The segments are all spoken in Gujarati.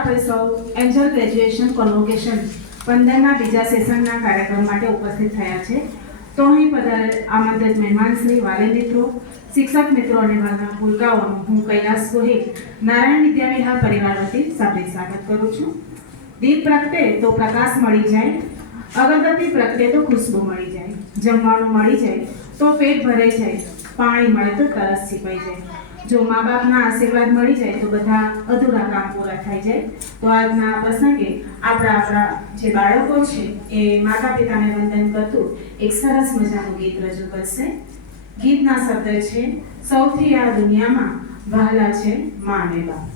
આપણે સૌ એન્જલ ગ્રેજ્યુએશન કોન્વોકેશન 15ના બીજા સેશનના કાર્યક્રમ માટે ઉપસ્થિત થયા છે. તો અહીં આમંત્રિત મહેમાન શ્રી, વાલી મિત્રો, શિક્ષક મિત્રો અને વાલા ભૂલકાઓનું હું કૈલાસ ગોહિલ નારાયણ વિદ્યાવિહાર પરિવાર વતી સાદરે સ્વાગત કરું છું. દીપ પ્રગટે તો પ્રકાશ મળી જાય, અગરબત્તી પ્રગટે તો ખુશ્બુ મળી જાય, જમવાનું મળી જાય તો પેટ ભરાઈ જાય, પાણી મળે તો તરસ છીપાઈ જાય. જો મા બાપના આશીર્વાદ મળી જાય તો બધા અધૂરા કામ પૂરા થઈ જાય. તો આજના પ્રસંગે આપણા જે બાળકો છે એ માતા પિતાને વંદન કરતું એક સરસ મજાનું ગીત રજૂ કરશે. ગીતના શબ્દ છે, સૌથી આ દુનિયામાં વહાલા છે મા અને બાપ.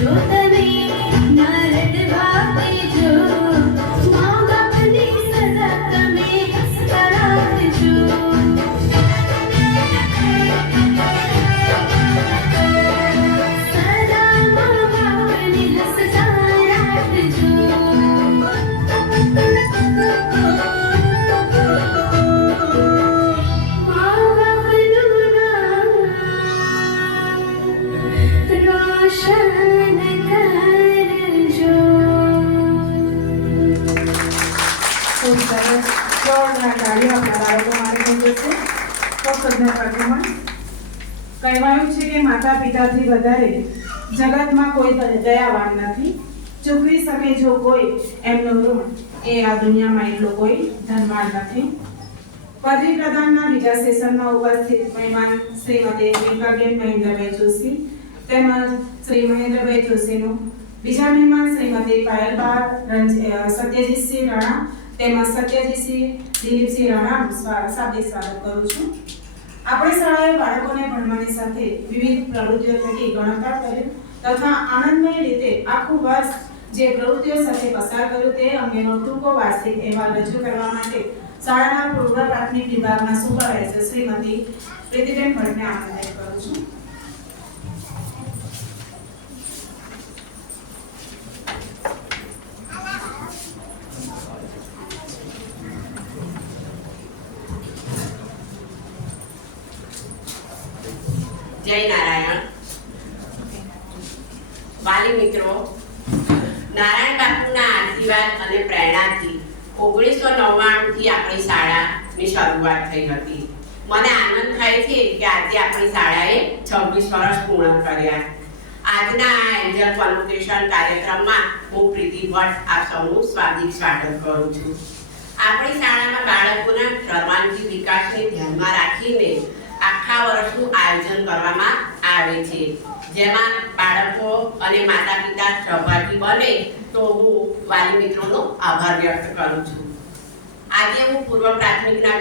Show the way, narad baate jo, maa baap ખૂબ સરસ. જોરદાર તાળીઓ આપણા બાળકો માટે થઈ જશે. ખૂબ સુંદર પરફોર્મન્સ. કહેવાયું છે કે માતા પિતાથી વધારે જગતમાં કોઈ દયાવાન નથી. ચૂકવી શકે જો કોઈ એમનું ઋણ, એ આ દુનિયામાં એટલો કોઈ ધનવાન નથી. પદવી પ્રદાનના બીજા સેશનમાં ઉપસ્થિત મહેમાન શ્રીમતી મેનકાબેન મહેન્દ્રભાઈ જોશી તેમજ શ્રી મહેન્દ્રભાઈ જોશીનું બીજા મહેમાન શ્રીમતી પાયલબા સત્યજીતસિંહ રાણા તેમજ સત્યજીતસિંહ દિલીપસિંહ રાણાનું શાબ્દિક સ્વાગત કરું છું. આપણી શાળાએ બાળકોને ભણવાની સાથે વિવિધ પ્રવૃત્તિઓ થકી ગણતર કર્યું તથા આનંદમય રીતે આખું વર્ષ જે પ્રવૃત્તિઓ સાથે પસાર કર્યું તે અંગેનો ટૂંકો વાર્ષિક અહેવાલ રજૂ કરવા માટે શાળાના પૂર્વ પ્રાથમિક વિભાગના સુપરવાઇઝર શ્રીમતી પ્રીતિબેન ભટ્ટને આમંત્રિત કરું છું. જય નારાયણ. વાલી મિત્રો, નારાયણ બાપુના આશીર્વાદ અને પ્રેરણાથી 1999 થી આપણી શાળાની શરૂઆત થઈ હતી. મને આનંદ થાય છે કે આજે આપણી શાળાએ 26 વર્ષ પૂર્ણ કર્યા. આજના આ એન્જલ કોન્વોકેશન કાર્યક્રમમાં હું પ્રીતિ ભટ્ટ આપ સૌનું સ્વાગત કરું છું. આપણી શાળામાં બાળકોના સર્વાંગી વિકાસને ધ્યાનમાં રાખીને આખા વર્ષનું આયોજન કરવામાં આવે છે, જેમાં બાળકો અને માતા પિતા સહભાગી બને તો હું વાલી મિત્રોનો આભાર વ્યક્ત કરું છું. આજે હું પૂર્વ પ્રાથમિકના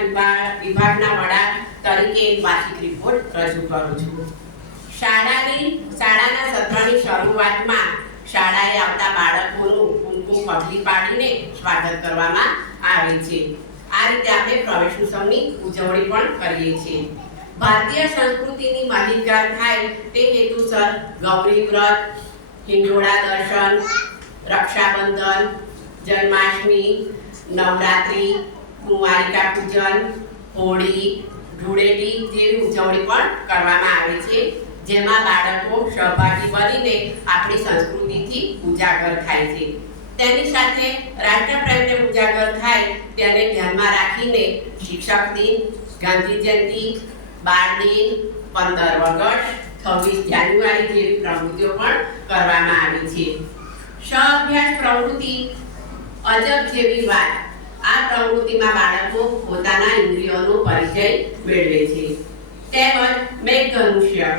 વિભાગના વડા તરીકે વાર્ષિક રિપોર્ટ રજૂ કરું છું. શાળાના સત્રની શરૂઆતમાં શાળાએ આવતા બાળકોનું કુમકુમ પગલી પાડીને સ્વાગત કરવામાં આવે છે. આ રીતે આપણે પ્રવેશ ઉત્સવની ઉજવણી પણ કરીએ છીએ. ભારતીય સંસ્કૃતિની માહિતગાર થાય તે હેતુસર ગૌરી વ્રત, હિંડોળા દર્શન, રક્ષાબંધન, જન્માષ્ટમી, નવરાત્રી, કુંવારિકા પૂજન, હોળી, ધૂળેટી જેવી ઉજવણી પણ કરવામાં આવે છે, જેમાં બાળકો સહભાગી બનીને આપણી સંસ્કૃતિથી ઉજાગર થાય છે. તેની સાથે રાષ્ટ્રપ્રેમને ઉજાગર થાય તેને ધ્યાનમાં રાખીને શિક્ષક દિન, ગાંધી જયંતિ, બાળ દિન, 15 ઓગસ્ટ, 26 જાન્યુઆરી જેવી પ્રવૃત્તિઓ પણ કરવામાં આવી છે. સહઅભ્યાસ પ્રવૃત્તિ અજબ જેવી વાત. આ પ્રવૃત્તિમાં બાળકો પોતાના ઇન્દ્રિયોનો પરિચય મેળવે છે. તેમજ મેઘધનુષ્ય,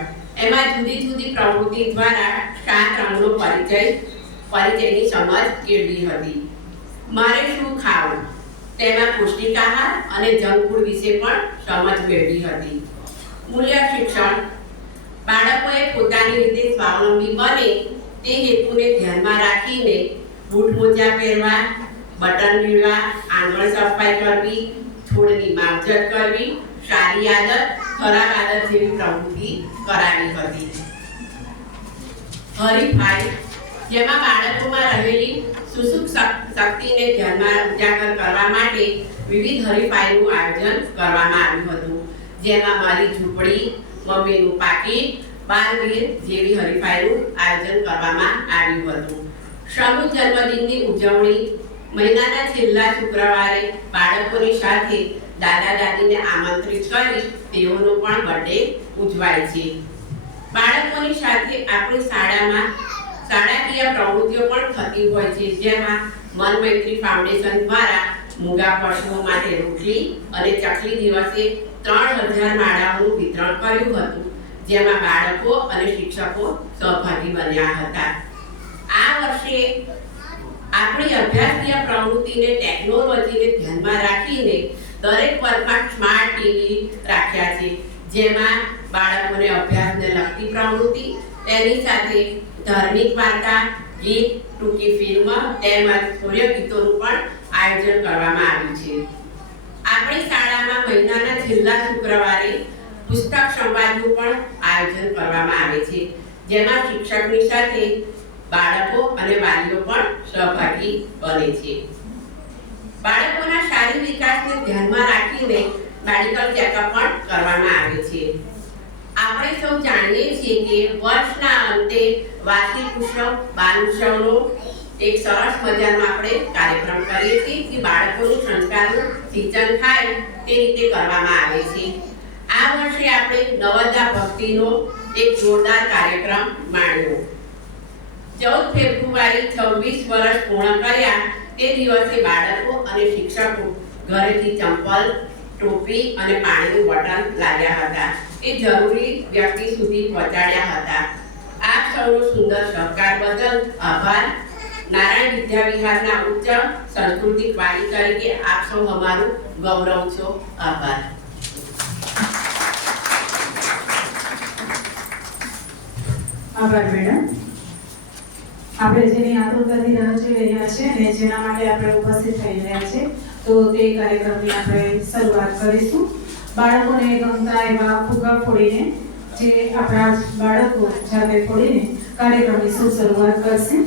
એમાં જુદી જુદી પ્રવૃત્તિ દ્વારા 7 રંગનો પરિચયની સમજ કેળવી હતી. મારે શું ખાવું, તેમાં પૌષ્ટિક આહાર અને જંક ફૂડ વિશે પણ સમજ મેળવી હતી. મૂલ્ય શિક્ષણ, બાળકોએ પોતાની રીતે સ્વાવલંબી બને તે હેતુને ધ્યાનમાં રાખીને બૂટ મોજા પહેરવા, બટન વીણવા, આંગણ સફાઈ કરવી, છોડની માવજત કરવી, સારી આદત, ખરાબ આદત જેવી પ્રવૃત્તિ કરાવી હતી. હરીફાઈ, જેમાં બાળકોમાં રહેલી સુસુપ્ત શક્તિને ધ્યાનમાં ઉજાગર કરવા માટે વિવિધ હરીફાઈનું આયોજન કરવામાં આવ્યું હતું, જેમાં મારી ઝૂંપડી, મમ્મીનું પાકીટ, બાલવીર જેવી હરીફાઈનું આયોજન કરવામાં આવ્યું હતું. સમૂહ જન્મદિનની ઉજવણી, મહિનાના છેલ્લા શુક્રવારે બાળકોની સાથે દાદા દાદીને આમંત્રિત કરી તેઓનો પણ બર્થડે ઉજવાય છે. બાળકોની સાથે આપણી શાળામાં શાળાકીય પ્રવૃત્તિઓ પણ થતી હોય છે, જેમાં મન મૈત્રી ફાઉન્ડેશન દ્વારા મૂંગા પશુઓ માટે રોટલી અને ચકલી દિવસે 3000 માળાઓનું વિતરણ કર્યું હતું, જેમાં બાળકો અને શિક્ષકો સહભાગી બન્યા હતા. આ વર્ષે આપણી અભ્યાસકીય પ્રવૃત્તિને ટેકનોલોજીને ધ્યાનમાં રાખીને દરેક વર્ગમાં સ્માર્ટ ટીવી રાખ્યા છે, જેમાં બાળકોને અભ્યાસને લગતી પ્રવૃત્તિ, તેની સાથે ધાર્મિક વાર્તા, ગીત, ટૂંકી ફિલ્મ તેમજ સૂર્ય ગીતોનું પણ આયોજન કરવામાં આવ્યું છે. આપણી શાળામાં મહિનાના છેલ્લા શુક્રવારે પુસ્તક સંવાદનું પણ આયોજન કરવામાં આવે છે, જેમાં શિક્ષકની સાથે બાળકો અને વાલીઓ પણ સહભાગી બને છે. બાળકોના શારીરિક વિકાસને ધ્યાનમાં રાખીને મેડિકલ ચેકઅપ પણ કરવામાં આવે છે. આપણે સૌ જાણીએ છીએ કે વર્ષના અંતે વાર્ષિક ઉત્સવ, બાલ ઉત્સવનો એક સરસ મજાનો આપણે કાર્યક્રમ કરીએ છીએ કે બાળકોનું પ્રકારનું સિંચન થાય તે રીતે કરવામાં આવે છે. આ વર્ષે આપણે નવદા ભક્તિનો એક જોરદાર કાર્યક્રમ માણ્યો. 14 ફેબ્રુઆરી 26 વર્ષ પૂર્ણ કર્યા તે દિવસે બાળકો અને શિક્ષકો ઘરેથી ચંપલ, ટોપી અને પાણીની બોટલ લાવ્યા હતા. એ જરૂરી વ્યક્તિ સુધી પહોંચાડ્યા હતા. આપ સૌનો સુંદર સહકાર બદલ આભાર. નારાયણ વિદ્યા વિહારના ઉચ્ચ સાંસ્કૃતિક વાણી તરીકે આપ સૌ અમારું ગૌરવ છો. આભાર. આભાર મેડમ. આપણે જેની આતુરતાથી રાહ જોઈ રહ્યા છે અને જેના માટે આપણે ઉપસ્થિત થઈ રહ્યા છે તો તે કાર્યક્રમની આપણે શરૂઆત કરીશું. બાળકોને ગમતા એવા ફુગ્ગા ફોડીને જે આપણા બાળકો જાતે ફોડીને કાર્યક્રમની શરૂઆત કરશે.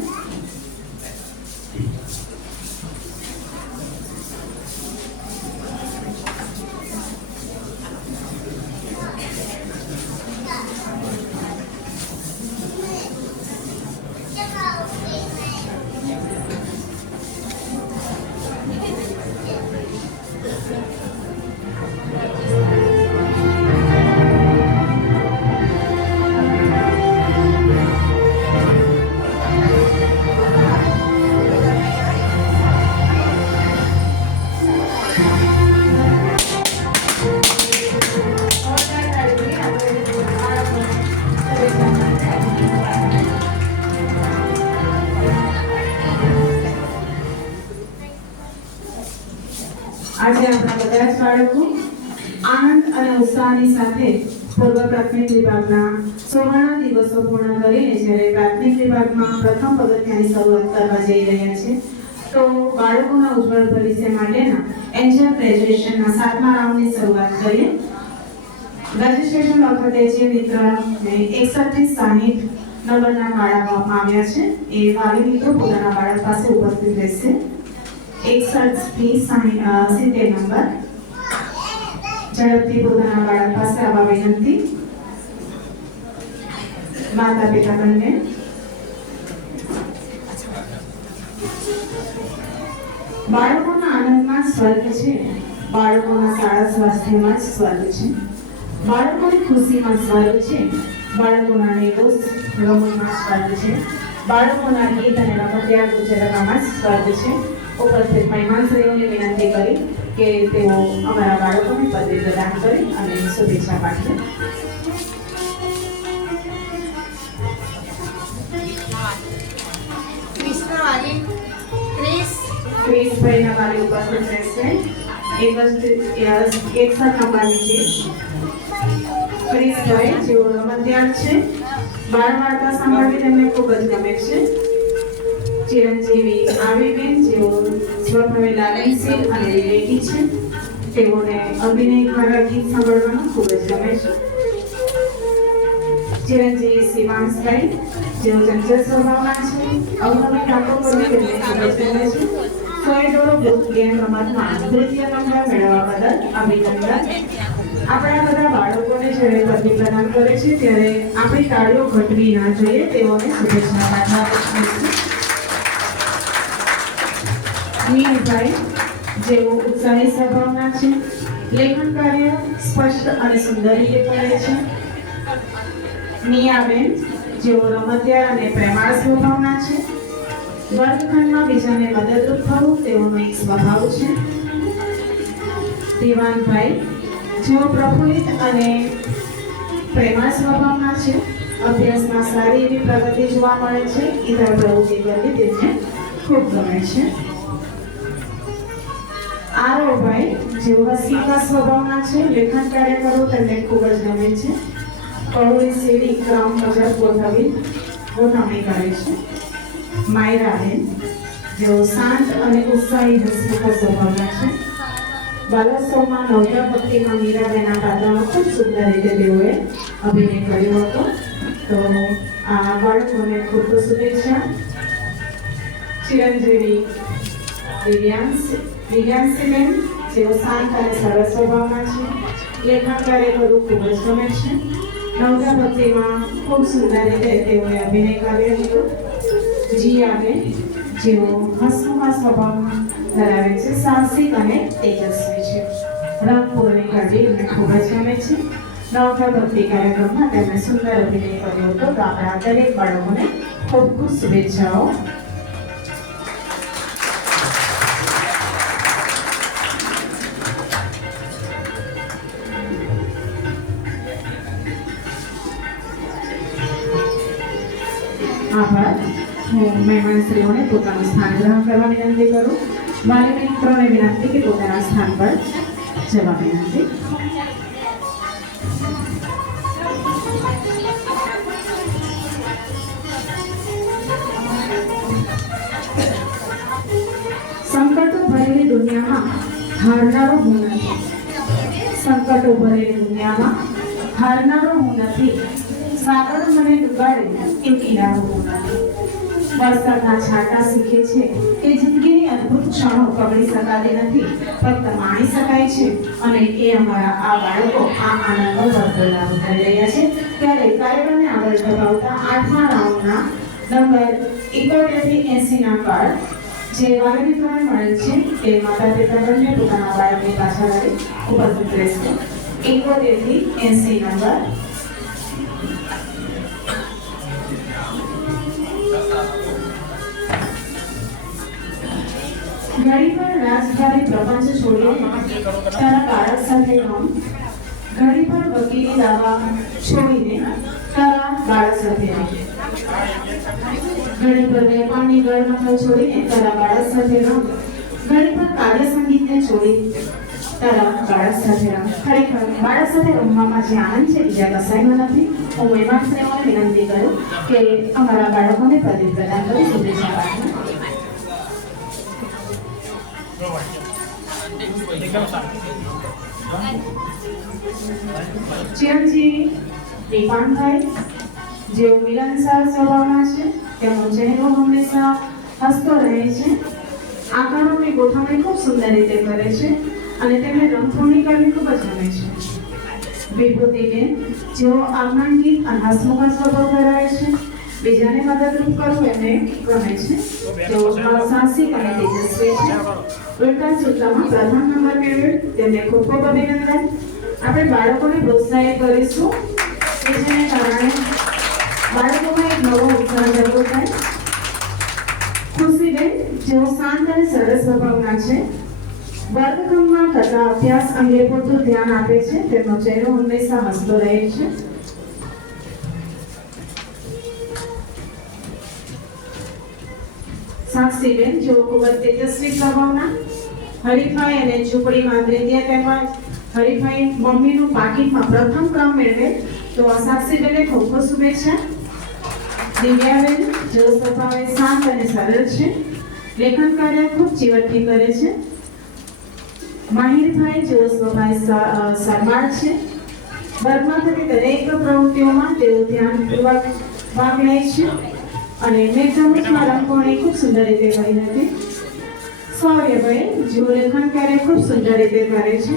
આજે આપણા બધા જ બાળકો આનંદ અને ઉત્સાહની સાથે પૂર્વ પ્રાથમિક વિભાગના 16 દિવસો પૂર્ણ કરીને જ્યારે પ્રાથમિક વિભાગમાં પ્રથમ પગથિયાની શરૂઆત કરવા જઈ રહ્યા છે તો બાળકોના ઉજ્જવળ ભવિષ્ય માટેના એન્જલ ગ્રેજ્યુએશનના 7મા રાઉન્ડની શરૂઆત કરીએ. રજિસ્ટ્રેશન વખતે જે મિત્રોને 6160 નંબરના કાર્ડ આપવામાં આવ્યા છે એ વાલી મિત્રો પોતાના બાળક પાસે ઉપસ્થિત રહેશે. 6170 નંબર ઝડપથી પોતાના બાળક પાસે આવવા વિનંતી. માતા પિતા બંને બાળકોના આનંદમાં સ્વર્ગ છે, બાળકોના સારા સ્વાસ્થ્યમાં જ સ્વર્ગ છે, બાળકોની ખુશીમાં સ્વર્ગ છે, બાળકોના નિર્દોષ રમણમાં સ્વર્ગ છે, બાળકોના ગીત અને રમતિયાળ ઉજવવામાં જ સ્વર્ગ છે. ઉપસ્થિત મહેમાનશ્રીઓને વિનંતી કરી કે તેઓ અમારા બાળકોને પદવી પ્રદાન કરી અને શુભેચ્છા પાઠવે. ક્રિશભાઈના વાલી ઉપસ્થિત રહેશે. 61 નંબરની છે ક્રિશભાઈ, જેઓ રમતિયાળ છે, બાળ વાર્તા સાંભળવી તેમને ખૂબ જ ગમે છે. ચિરંજીવી આવીબેન, જેઓ સ્વભાવે લાગણીશીલ અને વિવેકી છે, તેઓને અભિનય દ્વારા ગીત સાંભળવાનું ખૂબ જ ગમે છે. ચિરંજીવી શિવાંશભાઈ, જેઓ ચંચળ સ્વભાવના છે, અવનવી નાટકો કરવી તેમને ખૂબ જ ગમે છે. સોયડોરો બુક ગેમ રમતમાં તૃતીય નંબર મેળવવા બદલ અભિનંદન. આપણા બધા બાળકોને જ્યારે પદવી પ્રદાન કરે છે ત્યારે આપણી તાળીઓ ઘટવી ના જોઈએ, તેઓને શુભેચ્છા પાઠવવા. નીલભાઈ, જેઓ ઉત્સાહી સ્વભાવના છે, લેખન કાર્ય સ્પષ્ટ અને સુંદર રીતે કરે છે. નિયાબેન, જેઓ રમતિયાળ અને પ્રેમાળ સ્વભાવના છે, વર્ગખંડમાં બીજાને મદદરૂપ થવું તેઓનો એક સ્વભાવ છે. દિવાનભાઈ, જેઓ પ્રફુલ્લિત અને પ્રેમાળ સ્વભાવના છે, અભ્યાસમાં સારી એવી પ્રગતિ જોવા મળે છે, ઇતર પ્રવૃત્તિ કરવી તેમને ખૂબ ગમે છે. આરોભાઈ, જેઓ હસીકા સ્વભાવના છે, લેખન કાર્ય કરવું તેમને ખૂબ જ ગમે છે, કરોડી સીડી ક્રમ મુજબ ગોઠવણી કરે છે. માયરાબેન, જેઓ શાંત અને ઉત્સાહી હસમુખ સ્વભાવના છે, બાલોત્સવમાં નવતા ભક્તિમાં મીરાબેનના પાત્રનો ખૂબ સુંદર રીતે તેઓએ અભિનય કર્યો હતો. તો આ બાળકોને ખૂબ ખૂબ શુભેચ્છા. ચિરંજીવી દિવ્યાંશીબેન, જેઓ શાંત અને સરળ સ્વભાવના છે, લેખન કાર્ય કરવું ખૂબ જ ગમે છે, નવતા ભક્તિમાં ખૂબ સુંદર રીતે તેઓએ અભિનય કર્યો હતો. જીયાબેન, જેઓ હસમુખા સ્વભાવમાં ધરાવે છે, સાહસિક અને તેજસ્વી છે. રંગપૂરની કડી એમને ખૂબ જ ગમે છે. નવખા ભક્તિ કાર્યક્રમમાં તેમણે સુંદર અભિનય કર્યો હતો. તો આપણા દરેક બાળકોને ખૂબ ખૂબ શુભેચ્છાઓ. આભાર. હું મહેમાનશ્રીઓને પોતાનું સ્થાન ગ્રહણ કરવા વિનંતી કરું. વાલી મિત્રોને વિનંતી કે પોતાના સ્થાન પર જવા વિનંતી. સંકટો ભરેલી દુનિયામાં હારનારો હું નથી. સંકટો ભરેલી દુનિયામાં હારનારો હું નથી. સાગર મને ડુબાડે એ કિનારો હું નથી. વરસાદના છાંટા શીખે છે કે જિંદગીની અદ્ભુત ક્ષણો પકડી શકાતી નથી, ફક્ત માણી શકાય છે. અને એ અમારા આ બાળકો આ આનંદનો ભરપૂર લાભ કરી રહ્યા છે. ત્યારે કાર્યક્રમને આગળ ધપાવતા 8મા રાઉન્ડના નંબર 71 થી 80ના કાર્ડ જે વાલી મિત્રોને મળેલ છે તે માતા પિતા બંને પોતાના બાળકની પાછળ આવી ઉપસ્થિત રહેશે. 71 થી 80 નંબર. ઘડી પર રાજકારી પ્રપંચ છોડીને તારા બાળક સાથે રમ. ઘડી પર વકીલી દાવા છોડીને તારા બાળક સાથે રમ. ઘડી પર વેપારની ગળમથલ છોડીને તારા બાળક સાથે રમ. ઘડી પર કાર્ય સંગીતને છોડી તારા બાળક સાથે રમ. ખરેખર બાળક સાથે રમવામાં જે આનંદ છે બીજા કશાયમાં નથી. હું મહેમાનશ્રીઓને વિનંતી કરું કે અમારા બાળકોને પ્રદીપ પ્રદાન કરી શુભેચ્છા પાઠવું. ચિરંજીવી દીપાનભાઈ જેઓ મિલનસાર સ્વભાવના છે. તેમનો ચહેરો હંમેશા હસતો રહે છે. આકારોની ગોઠવણી ખૂબ સુંદર રીતે કરે છે અને તેમને રંગપૂર્ણી કરવી ખૂબ જ ગમે છે. વિભૂતિબેન જેઓ આજ્ઞાંકિત અને હસમુખ સ્વભાવ ધરાવે છે. બીજાને મદદરૂપ કરવું એમને ગમે છે. તેઓ સાહસિક અને તેજસ્વી છે. ઉલટા સૂત્રમાં પ્રથમ નંબર મેળવ્યો તેમને ખૂબ ખૂબ અભિનંદન. આપણે બાળકોને પ્રોત્સાહિત કરીશું કે જેને કારણે બાળકોમાં એક નવો ઉત્સાહ જાગૃત થાય. ખુશીબેન જેઓ શાંત અને સરળ સ્વભાવના છે. વર્ગખંડમાં થતા અભ્યાસ અંગે પૂરતું ધ્યાન આપે છે. તેમનો ચહેરો હંમેશા હસતો રહે છે. સાક્ષીબેન જેઓ ખૂબ જ તેજસ્વી સ્વભાવના. હરીફાઈ અને ઝૂંપડીમાં દ્વિતીય તેમજ હરીફાઈ મમ્મીનું પાકીટમાં પ્રથમ ક્રમ મેળવે તો સાક્ષીબેનને ખૂબ ખૂબ શુભેચ્છા. દિવ્યાબેન જેઓ સ્વભાવે શાંત અને સરળ છે. લેખન કાર્ય ખૂબ ચીવટથી કરે છે. માહિરભાઈ જેઓ સ્વભાવે શરમાળ છે. વર્ગમાં થતી દરેક પ્રવૃત્તિઓમાં તેઓ ધ્યાનપૂર્વક ભાગ લે છે અને મેઘધનુષમાં રંગપૂર્ણી ખૂબ સુંદર રીતે કરી હતી. શૌર્યભાઈ જેઓ લેખન કાર્ય ખૂબ સુંદર રીતે કરે છે.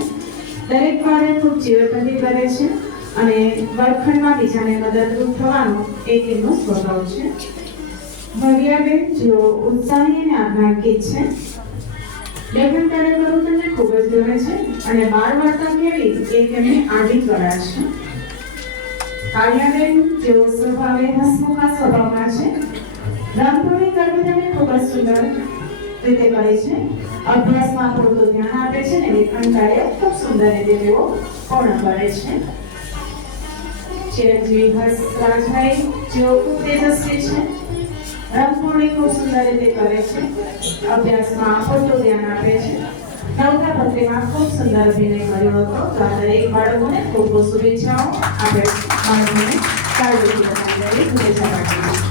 દરેક કાર્ય ખૂબ ચીવટથી કરે છે અને વર્ગખંડમાં બીજાને મદદરૂપ થવાનો એ તેમનો સ્વભાવ છે. ભવ્યાબેન જેઓ ઉત્સાહી અને આજ્ઞાંકિત છે. લેખન કાર્ય કરવું તેમને ખૂબ જ ગમે છે અને બાળ વાર્તા કેવી એ તેમની આગવી કળા છે. કાવ્યાબેન જેઓ સ્વભાવે હસમુખા સ્વભાવના છે. રંગપૂર્ણી કરવી તેમને ખૂબ જ સુંદર રીતે કરે છે. અભ્યાસમાં પૂરતું ધ્યાન આપે છે અને લેખન કાર્ય ખૂબ સુંદર રીતે તેઓ પૂર્ણ કરે છે. ચિરંજીવી હર્ષરાજભાઈ જેઓ ખૂબ તેજસ્વી છે. રંગપૂર્ણી ખૂબ સુંદર રીતે કરે છે. અભ્યાસમાં પૂરતું ધ્યાન આપે છે. નવખા ભક્તિમાં ખૂબ સુંદર અભિનય કર્યો હતો. તો આ દરેક બાળકોને ખૂબ ખૂબ શુભેચ્છાઓ. આપણે બાળકોને કાળજીથી બતાવી શુભેચ્છા પાઠવીએ.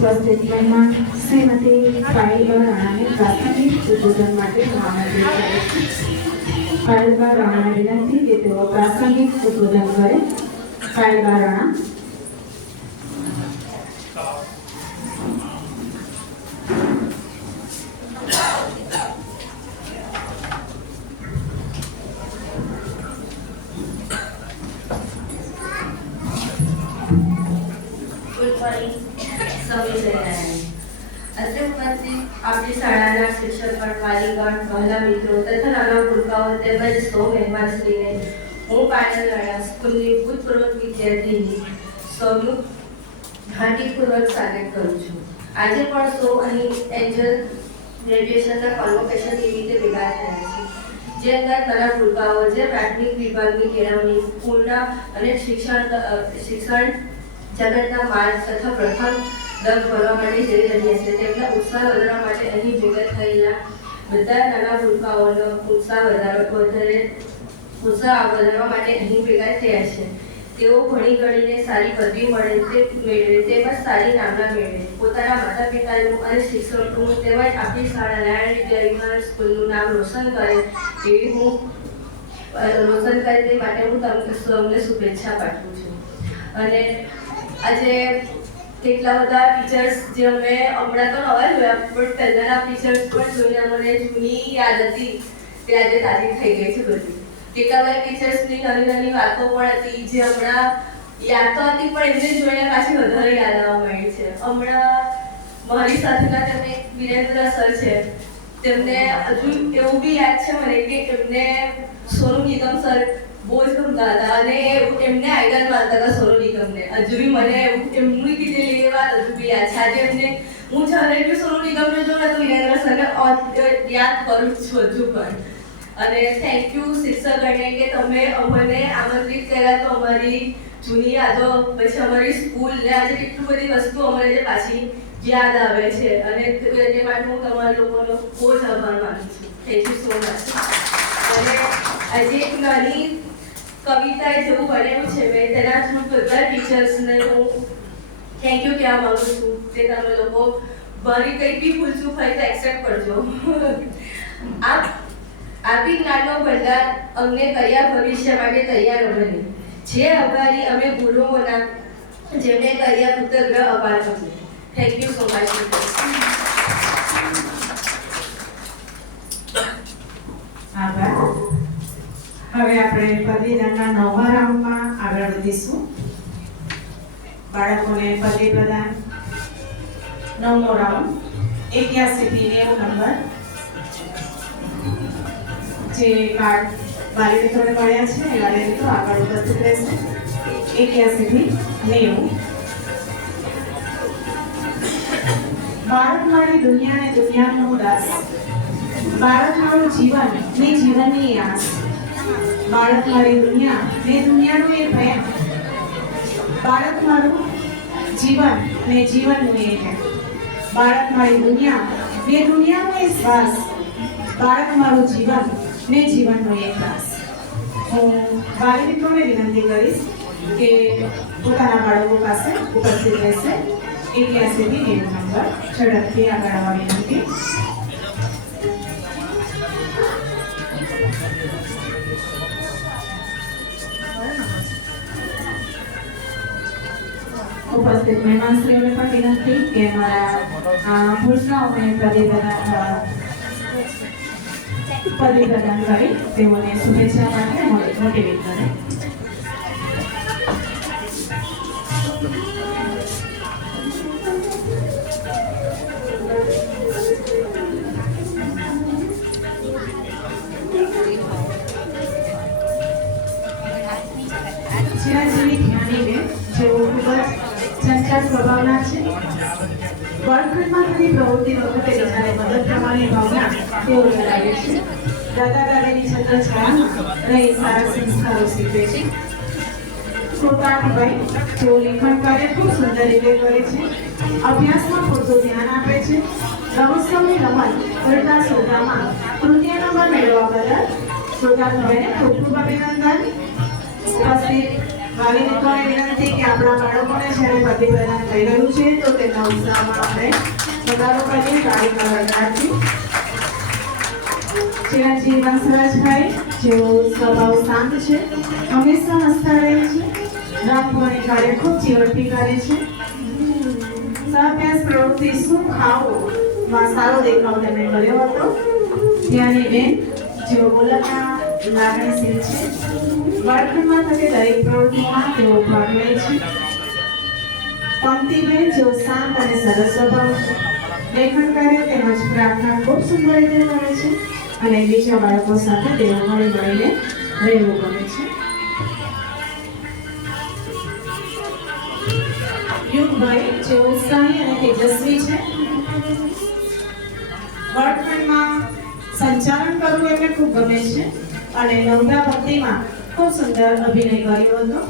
ઉપસ્થિત મહેમાન શ્રીમતી ફાઇલબા રાણાને પ્રાસંગિક ઉદ્બોધન માટે આમંત્રિત કરે છે. ફાઇલબા રાણાને વિનંતી કે તેઓ પ્રાસંગિક ઉદ્બોધન કરે. ફાઇલબા રાણા. અત્રે ઉપસ્થિત આપણી શાળાના શિક્ષકગણ, વાલીગણ, વહાલા મિત્રો તથા નાના ભૂલકાઓ તેમજ સૌ મહેમાનશ્રીને હું પાટણ શાળા સ્કૂલની ભૂતપૂર્વ વિદ્યાર્થીની સૌનું હાર્દિકપૂર્વક સ્વાગત કરું છું. આજે પણ સૌ અહીં એન્જલ ગ્રેજ્યુએશનના કોન્વોકેશન નિમિત્તે ભેગા થયા છે, જે અંદર નાના ભૂલકાઓ જે પ્રાથમિક વિભાગની કેળવણી પૂર્ણ અને શિક્ષણ જગતના માર્ગ તથા પ્રથમ દગ ભરવા માટે જઈ રહ્યા છે, તેમના ઉત્સાહ વધારવા માટે અહીં ભેગા થયેલા બધા નાના ભૂલકાઓનો ઉત્સાહ વધારવા માટે અહીં ભેગા થયા છે. તેઓ ભણી ગણીને સારી પદવી મેળવે તેમજ સારી નામના મેળવે, પોતાના માતા પિતાનું અને શિક્ષકોનું તેમજ આપણી શાળા નારાયણ વિદ્યાલય સ્કૂલનું નામ રોશન કરે તે માટે હું તમને શુભેચ્છા પાઠવું છું. અને આજે કેટલા બધા ટીચર્સ જે અમે હમણાં તો નવા જોયા પણ પહેલાના ટીચર્સ પણ જોઈને મને જૂની યાદ હતી તે આજે તાજી થઈ ગઈ છે બધી. કેટલા બધા ટીચર્સની નાની નાની વાતો પણ હતી જે હમણાં યાદ તો હતી પણ એમને જોઈને પાછી વધારે યાદ આવવા માંડી છે. હમણાં મારી સાથેના તેમને વિરેન્દ્ર સર છે, તેમને હજુ એવું બી યાદ છે મને કે એમને સોનુ નિગમ સર બહુ જ ગમતા હતા અને એમને આઈડલ માનતા હતા સોનુ નિગમને. હજુ બી મને એમની કીધેલી એ વાત હજુ બી યાદ છે. આજે એમને હું જ્યારે બી સોનુ નિગમને જોઉં તો વિરેન્દ્ર સરને યાદ કરું છું હજુ પણ. અને થેન્ક યુ શિક્ષકગણને કે તમે અમને આમંત્રિત કર્યા તો અમારી જૂની યાદો પછી અમારી સ્કૂલ ને આજે કેટલી બધી વસ્તુ અમને જે પાછી યાદ આવે છે અને તે માટે હું તમારા લોકોનો બહુ જ આભાર માનું છું. Thank you so much. અને આજે એક નાની કવિતા જેવું બનેલું છે મેં તેના થ્રુ બધા ટીચર્સને હું થેન્ક યુ કહેવા માંગુ છું કે તમે લોકો મારી કંઈ બી ભૂલચૂક હોય તો એક્સેપ્ટ કરજો. આપી જ્ઞાનનો ભંડાર અમને કયા ભવિષ્ય માટે તૈયાર બને, જે આભારી અમે ગુરુઓના જેમને કર્યા કૃતજ્ઞ અપાર બને. Thank you so much. આભાર. હવે આપણે પદવીદાનના 9મા રાઉન્ડમાં આગળ વધીશું. બાળકોને પદવી પ્રદાન 9મો રાઉન્ડ 81 થી 90 નંબર જે કાર્ડ વાલી મિત્રોને મળ્યા છે એ વાલી મિત્રો આગળ ઉપસ્થિત રહેશે. 81 થી 90. ભારત મારી દુનિયા ને દુનિયાનો દાસ, ભારત મારું જીવન ને જીવનની આસ, ભારત મારી દુનિયા ને દુનિયાનો એ પ્રેમ, ભારત મારું જીવન ને જીવનનું એ પ્રેમ, ભારત મારી દુનિયા ને દુનિયાનો એ શ્વાસ, ભારત મારું જીવન ને જીવનનો એ ત્રાસ. હું વાલી મિત્રોને વિનંતી કરીશ કે પોતાના બાળકો પાસે ઉપસ્થિત રહેશે. 81 થી 90 નંબર ઝડપથી આગળ આવવા વિનંતી. ઉપસ્થિત મહેમાનશ્રીઓને પણ વિનંતી કે અમારા ભૂલકાઓને પદવી પ્રદાન કરી તેઓને શુભેચ્છા માટે મોટિવેટ કરે. ચિરંજીવી ધ્યાનીબેન જેઓ ખૂબ જ ચંચળ સ્વભાવના છે. વર્ગખંડમાં થતી પ્રવૃત્તિ વખતે બીજાને મદદ કરવાની ભાવના તેઓ ધરાવે છે. દાદા દાદીની છત્રછાયામાં રહી સારા સંસ્કારો શીખવે છે. કૃપાળભાઈ તેઓ લેખન કાર્ય ખૂબ સુંદર રીતે કરે છે. અભ્યાસમાં પૂરતું ધ્યાન આપે છે. રમોત્સવની રમત કરતા સ્પર્ધામાં તૃતીય નંબર મેળવવા બદલ કૃપાળભાઈને ખૂબ ખૂબ અભિનંદન. ઉપસ્થિત વાલી મિત્રોને વિનંતી કે આપણા બાળકોને જ્યારે પતિ પ્રદાન થઈ રહ્યું છે તો તેમના ઉત્સાહમાં આપણે વધારો કરીએ, તાળી રાખીએ. ચિરંજીવી વંશરાજભાઈ, જેઓ સ્વભાવ શાંત છે, હંમેશા હસતા રહે છે, રામપુરાની કાર્ય ખૂબ જીવનથી કરે છે. સહઅભ્યાસ પ્રવૃત્તિ શું ખાવું માં સારો દેખાવ તેમણે કર્યો હતો. ધ્યાનીબેન, જેઓ બોલકના લાગણીશીલ છે, વર્ગખંડમાં થતી દરેક પ્રવૃત્તિમાં તેઓ ભાગ લે છે. પંક્તિબેન, જેઓ શાંત અને સરસ સ્વભાવ છે, લેખન કાર્ય તેમજ પ્રાર્થના ખૂબ સુંદર રીતે કરે છે અને બીજા બાળકો સાથે તેઓ હળી મળીને રહેવું ગમે છે. યુગભાઈ, જેઓ ઉત્સાહી અને તેજસ્વી છે, વર્ગખંડમાં સંચાલન કરવું એમને ખૂબ ગમે છે અને નવધા ભક્તિમાં ખૂબ સુંદર અભિનય કર્યો હતો.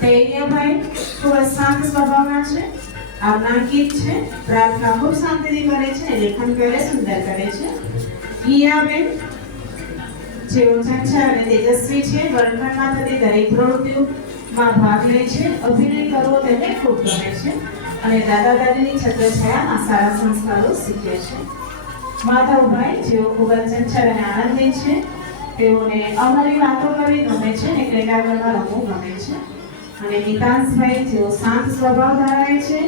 ધૈર્યભાઈ ખૂબ જ શાંત સ્વભાવના છે, આજ્ઞાકીત છે, પ્રાર્થના ખૂબ શાંતિથી કરે છે, લેખન કાર્ય સુંદર કરે છે. હિયાબેન, જેઓ ચંચળ અને તેજસ્વી છે, વર્ગખંડમાં થતી દરેક પ્રવૃત્તિઓમાં ભાગ લે છે, અભિનય કરવો તેમને ખૂબ ગમે છે અને દાદા દાદીની છત્રછાયામાં સારા સંસ્કારો શીખે છે. માધવભાઈ, જેઓ ખૂબ જ ચંચળ અને આનંદી છે, તેઓને અમરી વાતો કરવી ગમે છે અને ક્રીડાગણમાં રમવું ગમે છે. અને નિતાંશભાઈ, જેઓ શાંત સ્વભાવ ધરાવે છે,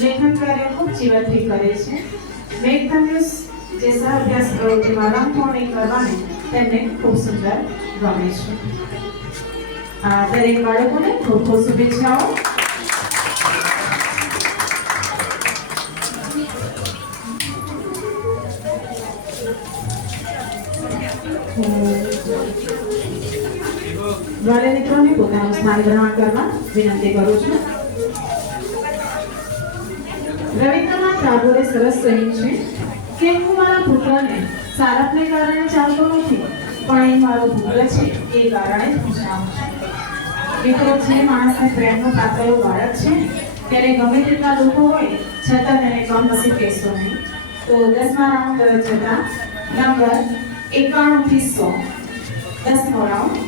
લેખન કાર્ય ખૂબ જીવનથી કરે છે. મેઘધનુષ, જે સહઅભ્યાસ પ્રવૃત્તિમાં રંગપૂર્ણી કરવાની તેમને ખૂબ સુંદર ગમે છે. આ દરેક બાળકોને ખૂબ ખૂબ શુભેચ્છાઓ. વાલી મિત્રોને પોતાનું સ્થાન ગ્રહણ કરવા વિનંતી કરું છું. રવિન્દ્રનાથ ટાગોરે સરસ કહ્યું છે કે હું મારા પુત્રને સારપને કારણે ચાલતો નથી, પણ એ મારો પુત્ર છે એ કારણે જ હું ચાલું છું. મિત્રો, જે માણસને પ્રેમનું પાત્ર એવું બાળક છે ત્યારે ગમે તેટલા લોકો હોય છતાં તેને કમનસીબ કહેશો નહીં. તો 10મા રાઉન્ડ જતા નંબર 91 થી 100, 10મો રાઉન્ડ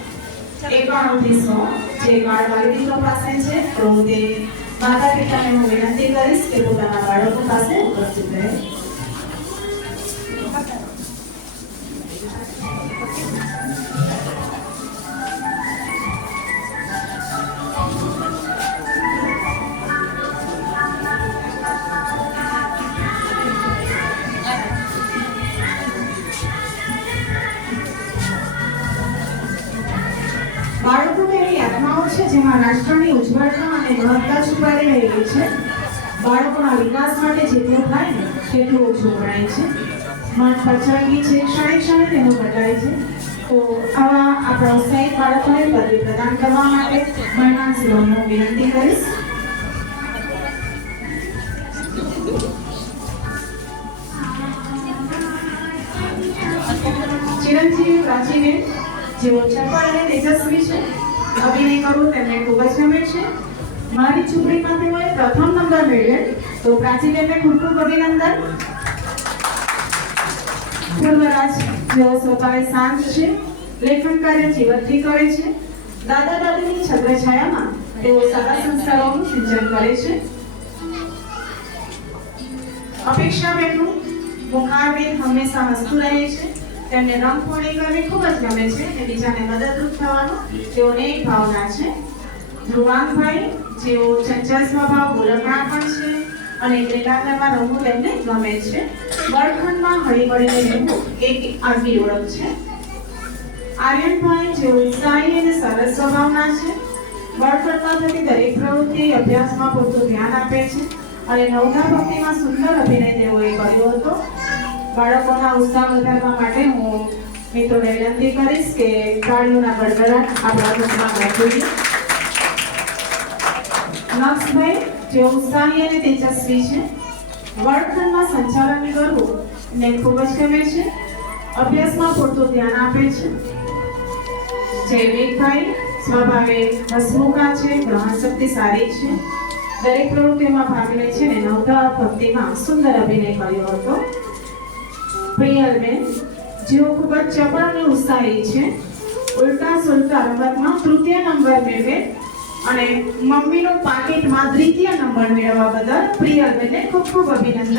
91 થી 100 જે કાર્ડ વાલી મિત્રો પાસે છે, તો તે માતા પિતાને હું વિનંતી કરીશ કે પોતાના બાળકો પાસે ઉપસ્થિત રહે. બાળકોની એવી આત્માઓ છે જેમાં રાષ્ટ્રની ઉજ્જવળતા અને મહત્તા છુપાયેલી રહેલી છે. બાળકોના વિકાસ માટે જેટલું થાય ને તેટલું ઓછું ગણાય છે. મન પછાડવી છે, ક્ષણે ક્ષણે તેનું બદલાય છે. તો આવા આપણા ઉત્સાહિત બાળકોને પદવી પ્રદાન કરવા માટે મહેમાન શ્રીઓને હું વિનંતી કરીશ. ચિરંજીવી પ્રાચીબેન, જેઓ ચપળ અને તેજસ્વી છે, અભિનય કરવું તેમને ખૂબ જ ગમે છે. મારી છોકરીમાં તેઓએ પ્રથમ નંબર મેળવેલ, તો પ્રાચીબેનને ખૂબ ખૂબ અભિનંદન. પૂર્વરાજ, જેઓ સ્વભાવે શાંત છે, લેખન કાર્ય જીવનથી કરે છે, દાદા દાદીની છત્રછાયામાં તેઓ સારા સંસ્કારોનું સિંચન કરે છે. અપેક્ષાબેનનું મુખારબેન હંમેશા હસતું રહે છે, તેમને રંગપૂર્ણી કરવી ખૂબ જ ગમે છે અને બીજાને મદદરૂપ થવાનો તેઓને એક ભાવના છે. ધ્રુવાંગભાઈ, જેઓ ચંચળ સ્વભાવ, બોલકણા પણ છે અને ક્રીડાંગણમાં રમવું તેમને ગમે છે. વર્ગખંડમાં હળી મળીને રહેવું એક આગવી ઓળખ છે. આર્યનભાઈ, જેઓ ઉત્સાહી અને સરસ સ્વભાવના છે, વર્ગખંડમાં થતી દરેક પ્રવૃત્તિ અભ્યાસમાં પૂરતું ધ્યાન આપે છે અને નવધા ભક્તિમાં સુંદર અભિનય તેઓએ કર્યો હતો. બાળકોના ઉત્સાહ વધારવા માટે હું મિત્રોને વિનંતી કરીશ કે તાળીઓના ગડગડાટ આપણા ગ્રુપમાં રાખીએ. નક્ષભાઈ, જેઓ ઉત્સાહી અને તેજસ્વી છે, વર્ગખંડમાં સંચાલન કરવું ને ખૂબ જ ગમે છે, અભ્યાસમાં પૂરતું ધ્યાન આપે છે. જયવીરભાઈ, સ્વભાવે હસમુખા છે, ગ્રહણ શક્તિ સારી છે, દરેક પ્રવૃત્તિઓમાં ભાગ લે છે અને નવધા ભક્તિમાં સુંદર અભિનય કર્યો હતો. પ્રિયલબેન, જેઓ ખૂબ જ ચપળ અને ઉત્સાહી છે, ઉલટા સુલટા રમતમાં તૃતીય નંબર નંબર મેળવે અને મમ્મીનું પાકીટમાં દ્વિતીય નંબર મેળવવા બદલ પ્રિયલબેનને ખૂબ ખૂબ અભિનંદન.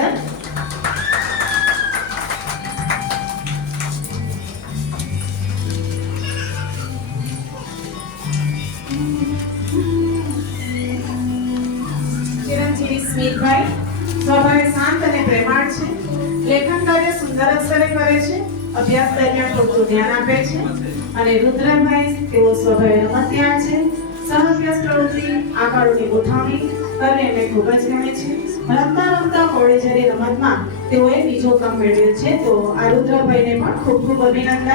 ચિરંજીવી સ્મિતભાઈ સ્વભાવે શાંત અને પ્રેમાળ છે. લેખન કાર્ય સુંદર અક્ષરે કરે છે. અભ્યાસ દરમિયાન પૂરતું ધ્યાન આપે છે. અને રુદ્રભાઈ તેઓ સ્વભાવે રમતિયાળ છે. સહઅભ્યાસ પ્રવૃત્તિ આકારોની ગોઠવણી કરવી એમને ખૂબ જ ગમે છે. રમતા રમતા કોળેજરી રમતમાં તેઓએ બીજો ક્રમ મેળવ્યો છે. તો આ રુદ્રભાઈને પણ ખૂબ ખૂબ અભિનંદન.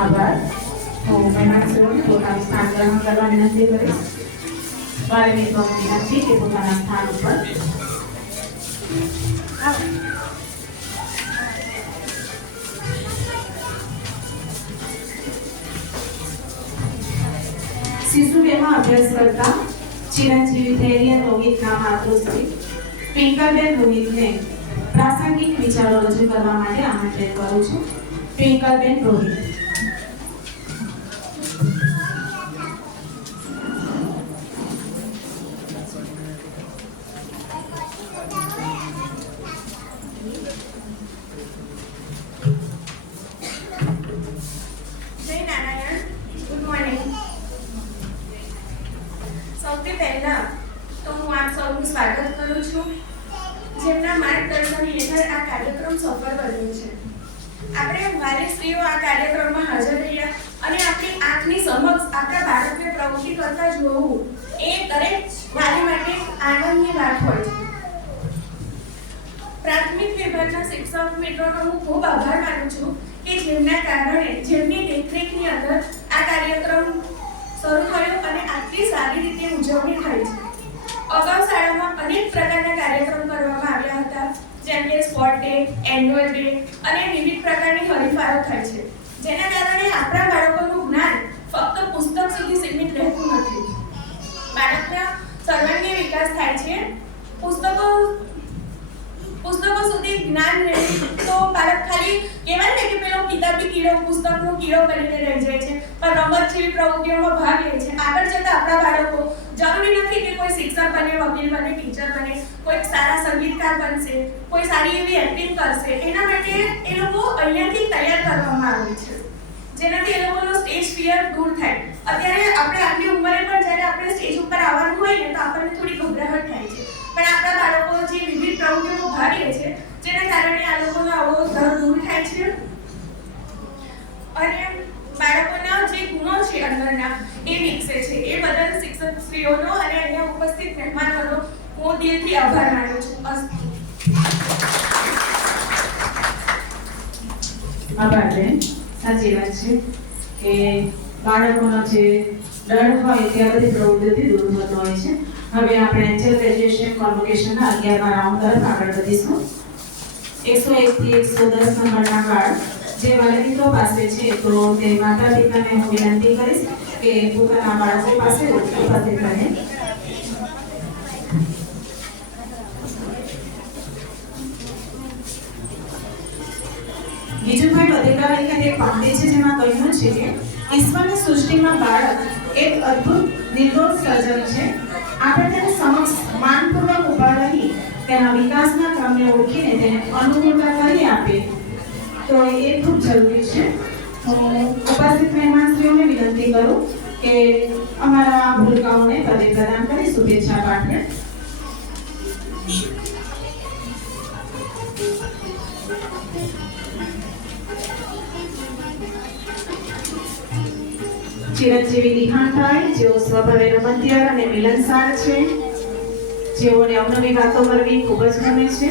આભાર. હું મહેમાનશ્રીઓને પોતાનું સ્થાન ગ્રહણ કરવા વિનંતી કરીશ. વારે મિત્રોને વિનંતી કે પોતાના સ્થાન ઉપર શિશુગૃહમાં અભ્યાસ કરતા ચિરંજીવી ધૈર્ય રોહિતના માતૃશ્રી ટ્વિંકલબેન રોહિતને પ્રાસંગિક વિચારો રજૂ કરવા માટે આમંત્રિત કરું છું. ટ્વિંકલબેન રોહિત. સૌથી પહેલા તો હું આપ સૌનું સ્વાગત કરું છું, જેમના માર્ગદર્શન હેઠળ આ કાર્યક્રમ સફળ બન્યો છે. આપણે વાલીશ્રીઓ આ કાર્યક્રમમાં હાજર રહ્યા અને આપણી આંખની સમક્ષ આપણા બાળકને પ્રવૃત્તિ કરતા જોવું એ દરેક વાલી માટે આનંદની વાત હોય છે. પ્રાથમિક વિભાગના શિક્ષક મિત્રોનો હું ખૂબ આભાર માનું છું કે જેમના કારણે જેમની દેખરેખની અંદર આ કાર્યક્રમ શરૂ થયો અને આટલી સારી રીતે ઉજવણી થઈ છે. અગાઉ શાળામાં અનેક પ્રકારના કાર્યક્રમ કરવામાં આવ્યા હતા, જેમ કે સ્પોર્ટ ડે, એન્યુઅલ ડે અને વિવિધ પ્રકારની હરીફાઈઓ થાય છે, જેના કારણે આપણા બાળકોનું જ્ઞાન ફક્ત પુસ્તક સુધી સીમિત રહેતું નથી. બાળકના સર્વાંગી વિકાસ થાય છે. પુસ્તકો સુધી જ્ઞાન રહે તો બાળક ખાલી કહેવાય ને કે પેલો કિતાબી કીડો પુસ્તકનો કીડો બનીને રહી જાય છે, પણ રમત જેવી પ્રવૃત્તિઓમાં ભાગ લે છે. આગળ જતા આપણા બાળકો જરૂરી નથી કે કોઈ શિક્ષક બને, વકીલ બને, ટીચર બને, કોઈ સારા સંગીતકાર બનશે, કોઈ સારી એવી એક્ટિંગ કરશે. એના માટે એ લોકો અહીંયાથી તૈયાર કરવામાં આવે છે, જેનાથી એ લોકોનો સ્ટેજ ફિયર દૂર થાય. અત્યારે આપણે આટલી ઉંમરે પણ જ્યારે આપણે સ્ટેજ ઉપર આવવાનું હોય ને તો આપણને થોડી ગભરાહટ થાય છે, પણ આપણા બાળકો જે વિવિધ પ્રવૃત્તિઓમાં ભાગ લે છે, જેના કારણે આ લોકોનો આવો ડર દૂર થાય છે અને બાળકોના જે ગુણો છે અંદરના એ વિકસે છે. એ બદલ શિક્ષકશ્રીઓનો અને અહીંયા ઉપસ્થિત મહેમાનોનો હું દિલથી આભાર માનું છું. આભાર બેન. સાચી વાત છે કે બાળકોનો જે ડર હોય તે આ બધી પ્રવૃત્તિઓથી દૂર થતો હોય છે. હવે આપણે એન્જલ ગ્રેજ્યુએશન કોન્વોકેશનના 11મા રાઉન્ડ તરફ આગળ વધીશું. 101 થી 110 નંબરના કાર્ડ જે વાલી મિત્રો પાસે છે તો તે માતા પિતાને હું વિનંતી કરીશ કે પોતાના બાળકો પાસે ઉપસ્થિત રહે. બીજુભાઈ વધેકાવાલીને એક પંક્તિ છે જેમાં કહ્યું છે કે ઈશ્વરની સૃષ્ટિમાં બાળક એક અદ્ભુત નિર્દોષ સર્જન છે. આપણે તેને સમક્ષ માનપૂર્વક ઉભા રહી તેના વિકાસના ક્રમને ઓળખીને તેને અનુકૂળતા કરી આપે તો એ ખૂબ જરૂરી છે. હું ઉપસ્થિત મહેમાનશ્રીઓને વિનંતી કરું કે અમારા ભૂલકાઓને પદે પ્રદાન કરી શુભેચ્છા પાઠવે. ચિરંજીવી નિહાળભાઈ જેઓ સ્વભાવે રમતિયાળ અને મિલનસાર છે, જેઓને અવનવી વાતો કરવી ખૂબ જ ગમે છે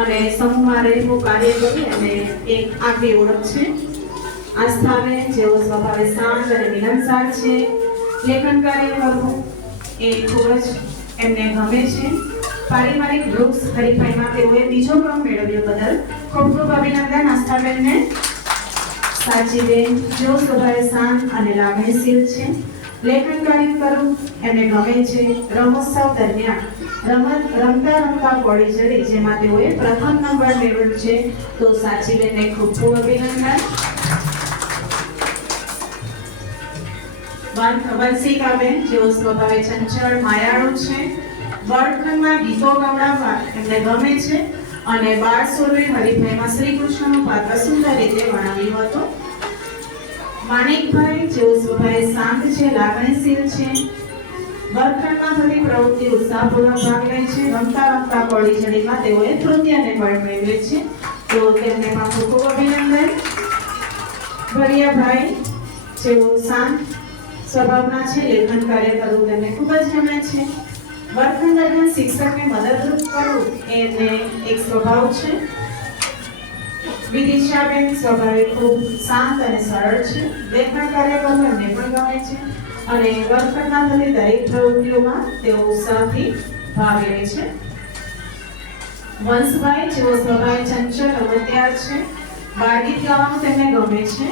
અને સમૂહમાં રહેવું, કાર્ય કરી અને એક આગવી ઓળખ છે. આસ્થાબેન જેઓ સ્વભાવે શાંત અને મિલનસાર છે, લેખન કાર્ય કરવું એ ખૂબ જ એમને ગમે છે. પારિવારિક વૃક્ષ હરીફાઈમાં તેઓએ બીજો ક્રમ મેળવ્યો બદલ ખૂબ ખૂબ અભિનંદન આસ્થાબેનને. સાચીબેન જેઓ સ્વભાવે શાંત અને લાગણીશીલ છે. લેખન કાર્ય કરવું એમને ગમે છે. રમોત્સવ દરમિયાન રમતા પડી ચડી જેમાં તેઓએ પ્રથમ નંબર મેળવ્યો છે, તો સાચીબેનને ખૂબ ખૂબ અભિનંદન. વંશિકાબેન જેઓ સ્વભાવે ચંચળ માયાળુ છે. વર્ગખંડમાં ગીતો ગવડાવવા એમને ગમે છે અને બાળ સોરવી હરિફાઈમાં શ્રી કૃષ્ણનું પાત્ર સુંદર રીતે વર્ણવ્યું હતું. માણિકભાઈ જેઓ સ્વભાવે શાંત છે, લાગણીશીલ છે. વર્ગખંડમાં થતી પ્રવૃત્તિ ઉત્સાહપૂર્વક ભાગ લે છે. રમતા પડી ચડીમાં તેઓએ તૃતીય નંબર મેળવ્યો છે, તો તેમને પણ ખૂબ ખૂબ અભિનંદન. ભરિયાભાઈ જેઓ શાંત સ્વભાવના છે. લેખન કાર્ય કરવું તેમને ખૂબ જ ગમે છે. વર્ગખંડ દરમિયાન શિક્ષકને મદદરૂપ કરવું એ એમને એક સ્વભાવ છે. વિદિશાબેન સ્વભાવે ખૂબ શાંત અને સરળ છે. લેખન કાર્ય કરવું એમને પણ ગમે છે અને વર્ગખંડમાં થતી દરેક પ્રવૃત્તિઓમાં તેઓ ઉત્સાહથી ભાગ લે છે. વંશભાઈ જેઓ સ્વભાવે ચંચળ રમતિયાળ છે. બાળગીત ગાવાનું તેમને ગમે છે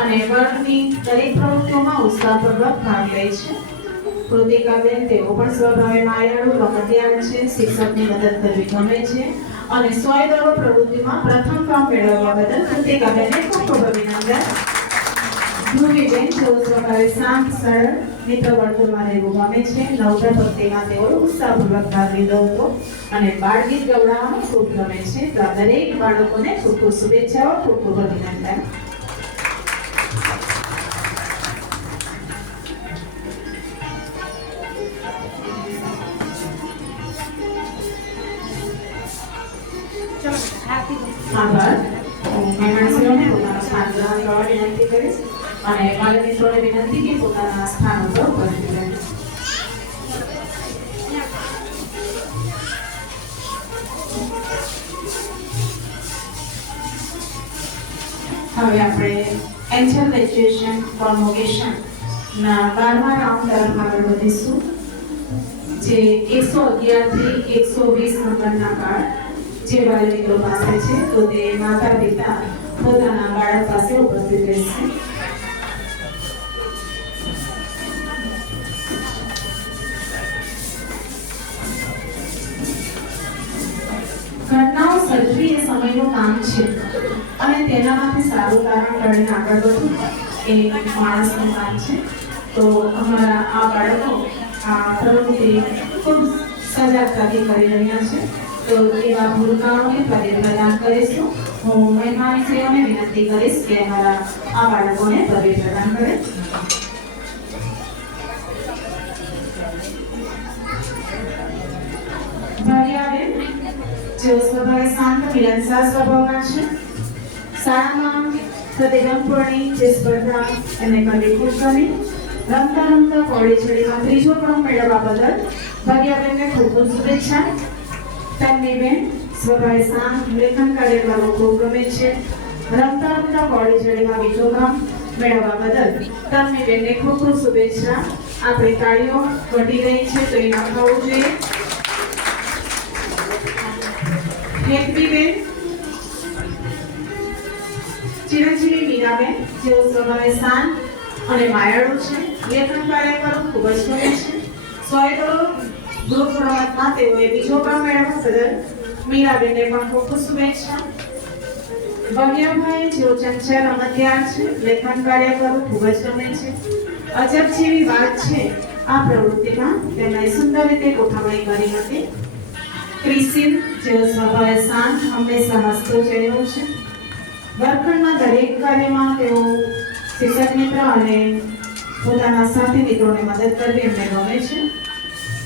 અને વર્ગની દરેક પ્રવૃત્તિઓમાં ઉત્સાહપૂર્વક ભાગ લે છે. કૃતિકાબેન તેઓ પણ સ્વભાવે માયાળુ રમતિયાળ છે. શિક્ષકની મદદ કરવી ગમે છે અને 100 પ્રવૃત્તિમાં પ્રથમ ક્રમ મેળવવા બદલ કૃતિકાબેનને ખૂબ ખૂબ અભિનંદન. ધ્રુવીબેન જેઓ સ્વભાવે શાંત સરળ મિત્ર વર્તુળમાં રહેવું ગમે છે. નવપ્રત ભક્તિમાં તેઓ ઉત્સાહપૂર્વક ભાગ લીધો હતો અને બાળગીત ગવડાવવાનું ખૂબ ગમે છે. તો આ દરેક બાળકોને ખૂબ ખૂબ શુભેચ્છાઓ, ખૂબ ખૂબ અભિનંદન. આભાર. મહેમાનશ્રીઓને પોતાના સ્થાન ગ્રહણ કરવા વિનંતી કરીશ અને બાળ મિત્રોને વિનંતી કે પોતાના સ્થાન ઉપર ઉપસ્થિત રહે. હવે આપણે એન્જલ ગ્રેજ્યુએશન કોન્વોકેશન ના 12મા રાઉન્ડ તરફ આગળ વધીશું, જે 111 થી 120 નંબરના કાર્ડ જે બાળ મિત્રો પાસે છે, તો તે માતા પિતા પોતાના બાળક પાસે ઉપસ્થિત રહેશે. ઘટનાઓ સર્જવી એ સમયનું કામ છે અને તેનામાંથી સારું કારણ કાઢીને આગળ વધવું એ માણસનું કામ છે. તો અમારા આ બાળકો આ પ્રવૃત્તિ ખૂબ સજાગતાથી કરી રહ્યા છે, તો એવા ભૂલકાઓને પદવી પ્રદાન કરીશું. હું મહેમાનશ્રીઓને વિનંતી કરીશ કે અમારા આ બાળકોને પદવી પ્રદાન કરે. ભાર્યાબેન જેઓ સ્વભાવે શાંત મિલનસાર સ્વભાવના છે. શાળામાં થતી રંગપૂર્ણી જે સ્પર્ધા એમને કરવી ખૂબ ગમી. રમતા કોળી ચડીમાં ત્રીજો ક્રમ મેળવવા બદલ ભાર્યાબેનને ખૂબ ખૂબ શુભેચ્છા. તન્વીબેન સ્વભાવે શાંત, લેખન કાર્ય કરવું ખૂબ ગમે છે. રમતા કોળી ચડીમાં બીજો ક્રમ મેળવવા બદલ તન્વીબેનને ખૂબ ખૂબ શુભેચ્છા. આપણી તાળીઓ ઘટી રહી છે તો એ ન થવું જોઈએ. હેતવીબેન ચિરંજીવી મીરાબેન જેઓ સ્વભાવે શાંત અને માયાળુ છે. લેખન કાર્ય કરવું ખૂબ જ ગમે છે. 100 ગ્રુપ રમતમાં તેઓએ બીજો ક્રમ મેળવવા બદલ મીરાબેનને પણ ખૂબ ખૂબ શુભેચ્છા. ભવ્યાભાઈ જેઓ ચંચળ રમતિયાળ છે. લેખન કાર્ય કરવું ખૂબ જ ગમે છે. અજબ જેવી વાત છે, આ પ્રવૃત્તિમાં તેમણે સુંદર રીતે ગોઠવણી કરી હતી. ક્રિસિલ જેઓ સ્વભાવે શાંત, હંમેશા હસતો ચહેરો છે. વર્ગખંડમાં દરેક કાર્યમાં તેઓ શિક્ષક મિત્ર અને પોતાના સાથી મિત્રોને મદદ કરવી એમને ગમે છે.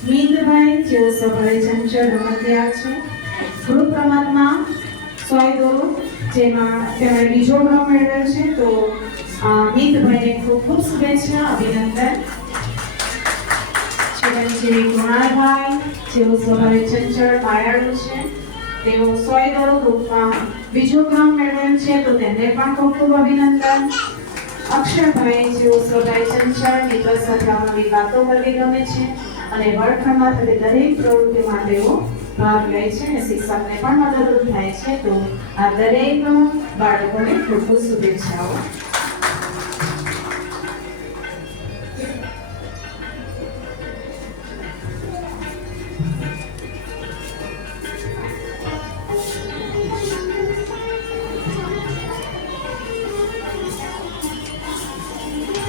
મિતભાઈ જેઓ સ્વભાવે ચંચળ રમતિયાળ છે. ગ્રુપ રમતમાં 100 દોરો જેમાં તેમણે બીજો ક્રમ મેળવ્યો છે, તો મિતભાઈને ખૂબ ખૂબ શુભેચ્છા, અભિનંદન. ચિરંજીવી કૃણાલભાઈ જેઓ સ્વભાવે ચંચળ માયાળુ છે. તેઓ 100 દોરો ગ્રુપમાં બીજો ક્રમ મેળવેલ છે, તો તેમને પણ ખૂબ ખૂબ અભિનંદન. અક્ષરભાઈ જેઓ સ્વભાવ ચંચળ મિત્રો સાથે અમારી વાતો કરવી ગમે છે અને વર્ગખંડમાં થતી દરેક પ્રવૃત્તિમાં તેઓ ભાગ લે છે અને શિક્ષકને પણ મદદરૂપ થાય છે. તો આ દરેક બાળકોને ખૂબ ખૂબ શુભેચ્છાઓ.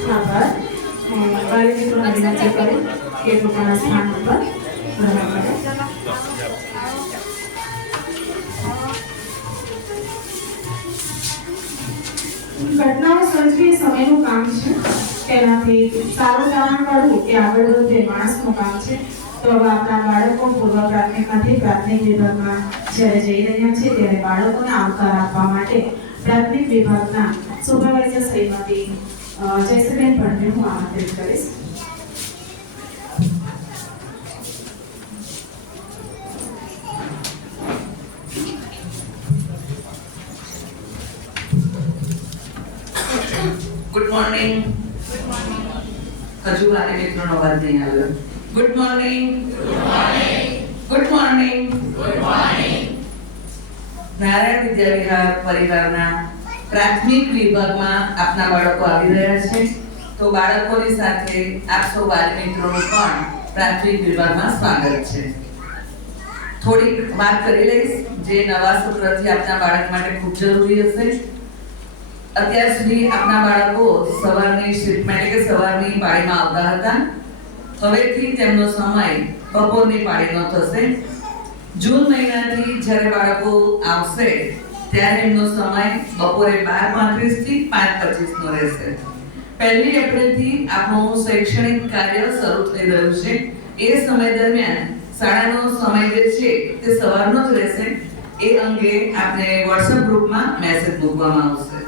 આભાર. વાલી મિત્રોને વિનંતી કરું કે પોતાના સ્થાન ઉપર ગ્રહણ કરે. ઘટનાઓ સર્જવી એ સમયનું કામ છે. તેનાથી સારું તારણ કાઢવું એ આગળ વધે માણસનું કામ છે. તો હવે આપણા બાળકો પૂર્વ પ્રાથમિકમાંથી પ્રાથમિક વિભાગમાં જ્યારે જઈ રહ્યા છે ત્યારે બાળકોને આવકાર આપવા માટે પ્રાથમિક વિભાગના સુપરવાઇઝર શ્રીમતી જયશ્રીબેન ભટ્ટને હું આમંત્રિત કરીશ. Good morning. હજુ વાલી મિત્રોનો અવાજ નહીં આવ્યો. Good morning. Good morning. Narayan Vidya Vihar પરિવારના પ્રાથમિક વિભાગમાં આપના બાળકો આવી રહ્યા છે. તો બાળકોની સાથે આપ સૌ વાલી મિત્રોનું પણ પ્રાથમિક વિભાગમાં સ્વાગત છે. થોડીક વાત કરી લઈશ જે નવા સત્રથી આપના બાળક માટે ખૂબ જરૂરી હશે. અત્યાર સુધી આપના બાળકો સવારની શિફ્ટમાં એટલે કે સવારની પાળીમાં આવતા હતા. હવેથી તેમનો સમય બપોરની પાળીનો થશે. જૂન મહિનાથી જ્યારે બાળકો આવશે ત્યારે એમનો સમય બપોરે 12:35 થી 5:25 નો રહેશે. 1 એપ્રિલથી આપણું શૈક્ષણિક કાર્ય શરૂ થઈ રહ્યું છે. એ સમય દરમિયાન શાળાનો સમય જે છે તે સવારનો જ રહેશે. એ અંગે આપણે WhatsApp ગ્રુપમાં મેસેજ મૂકવામાં આવશે.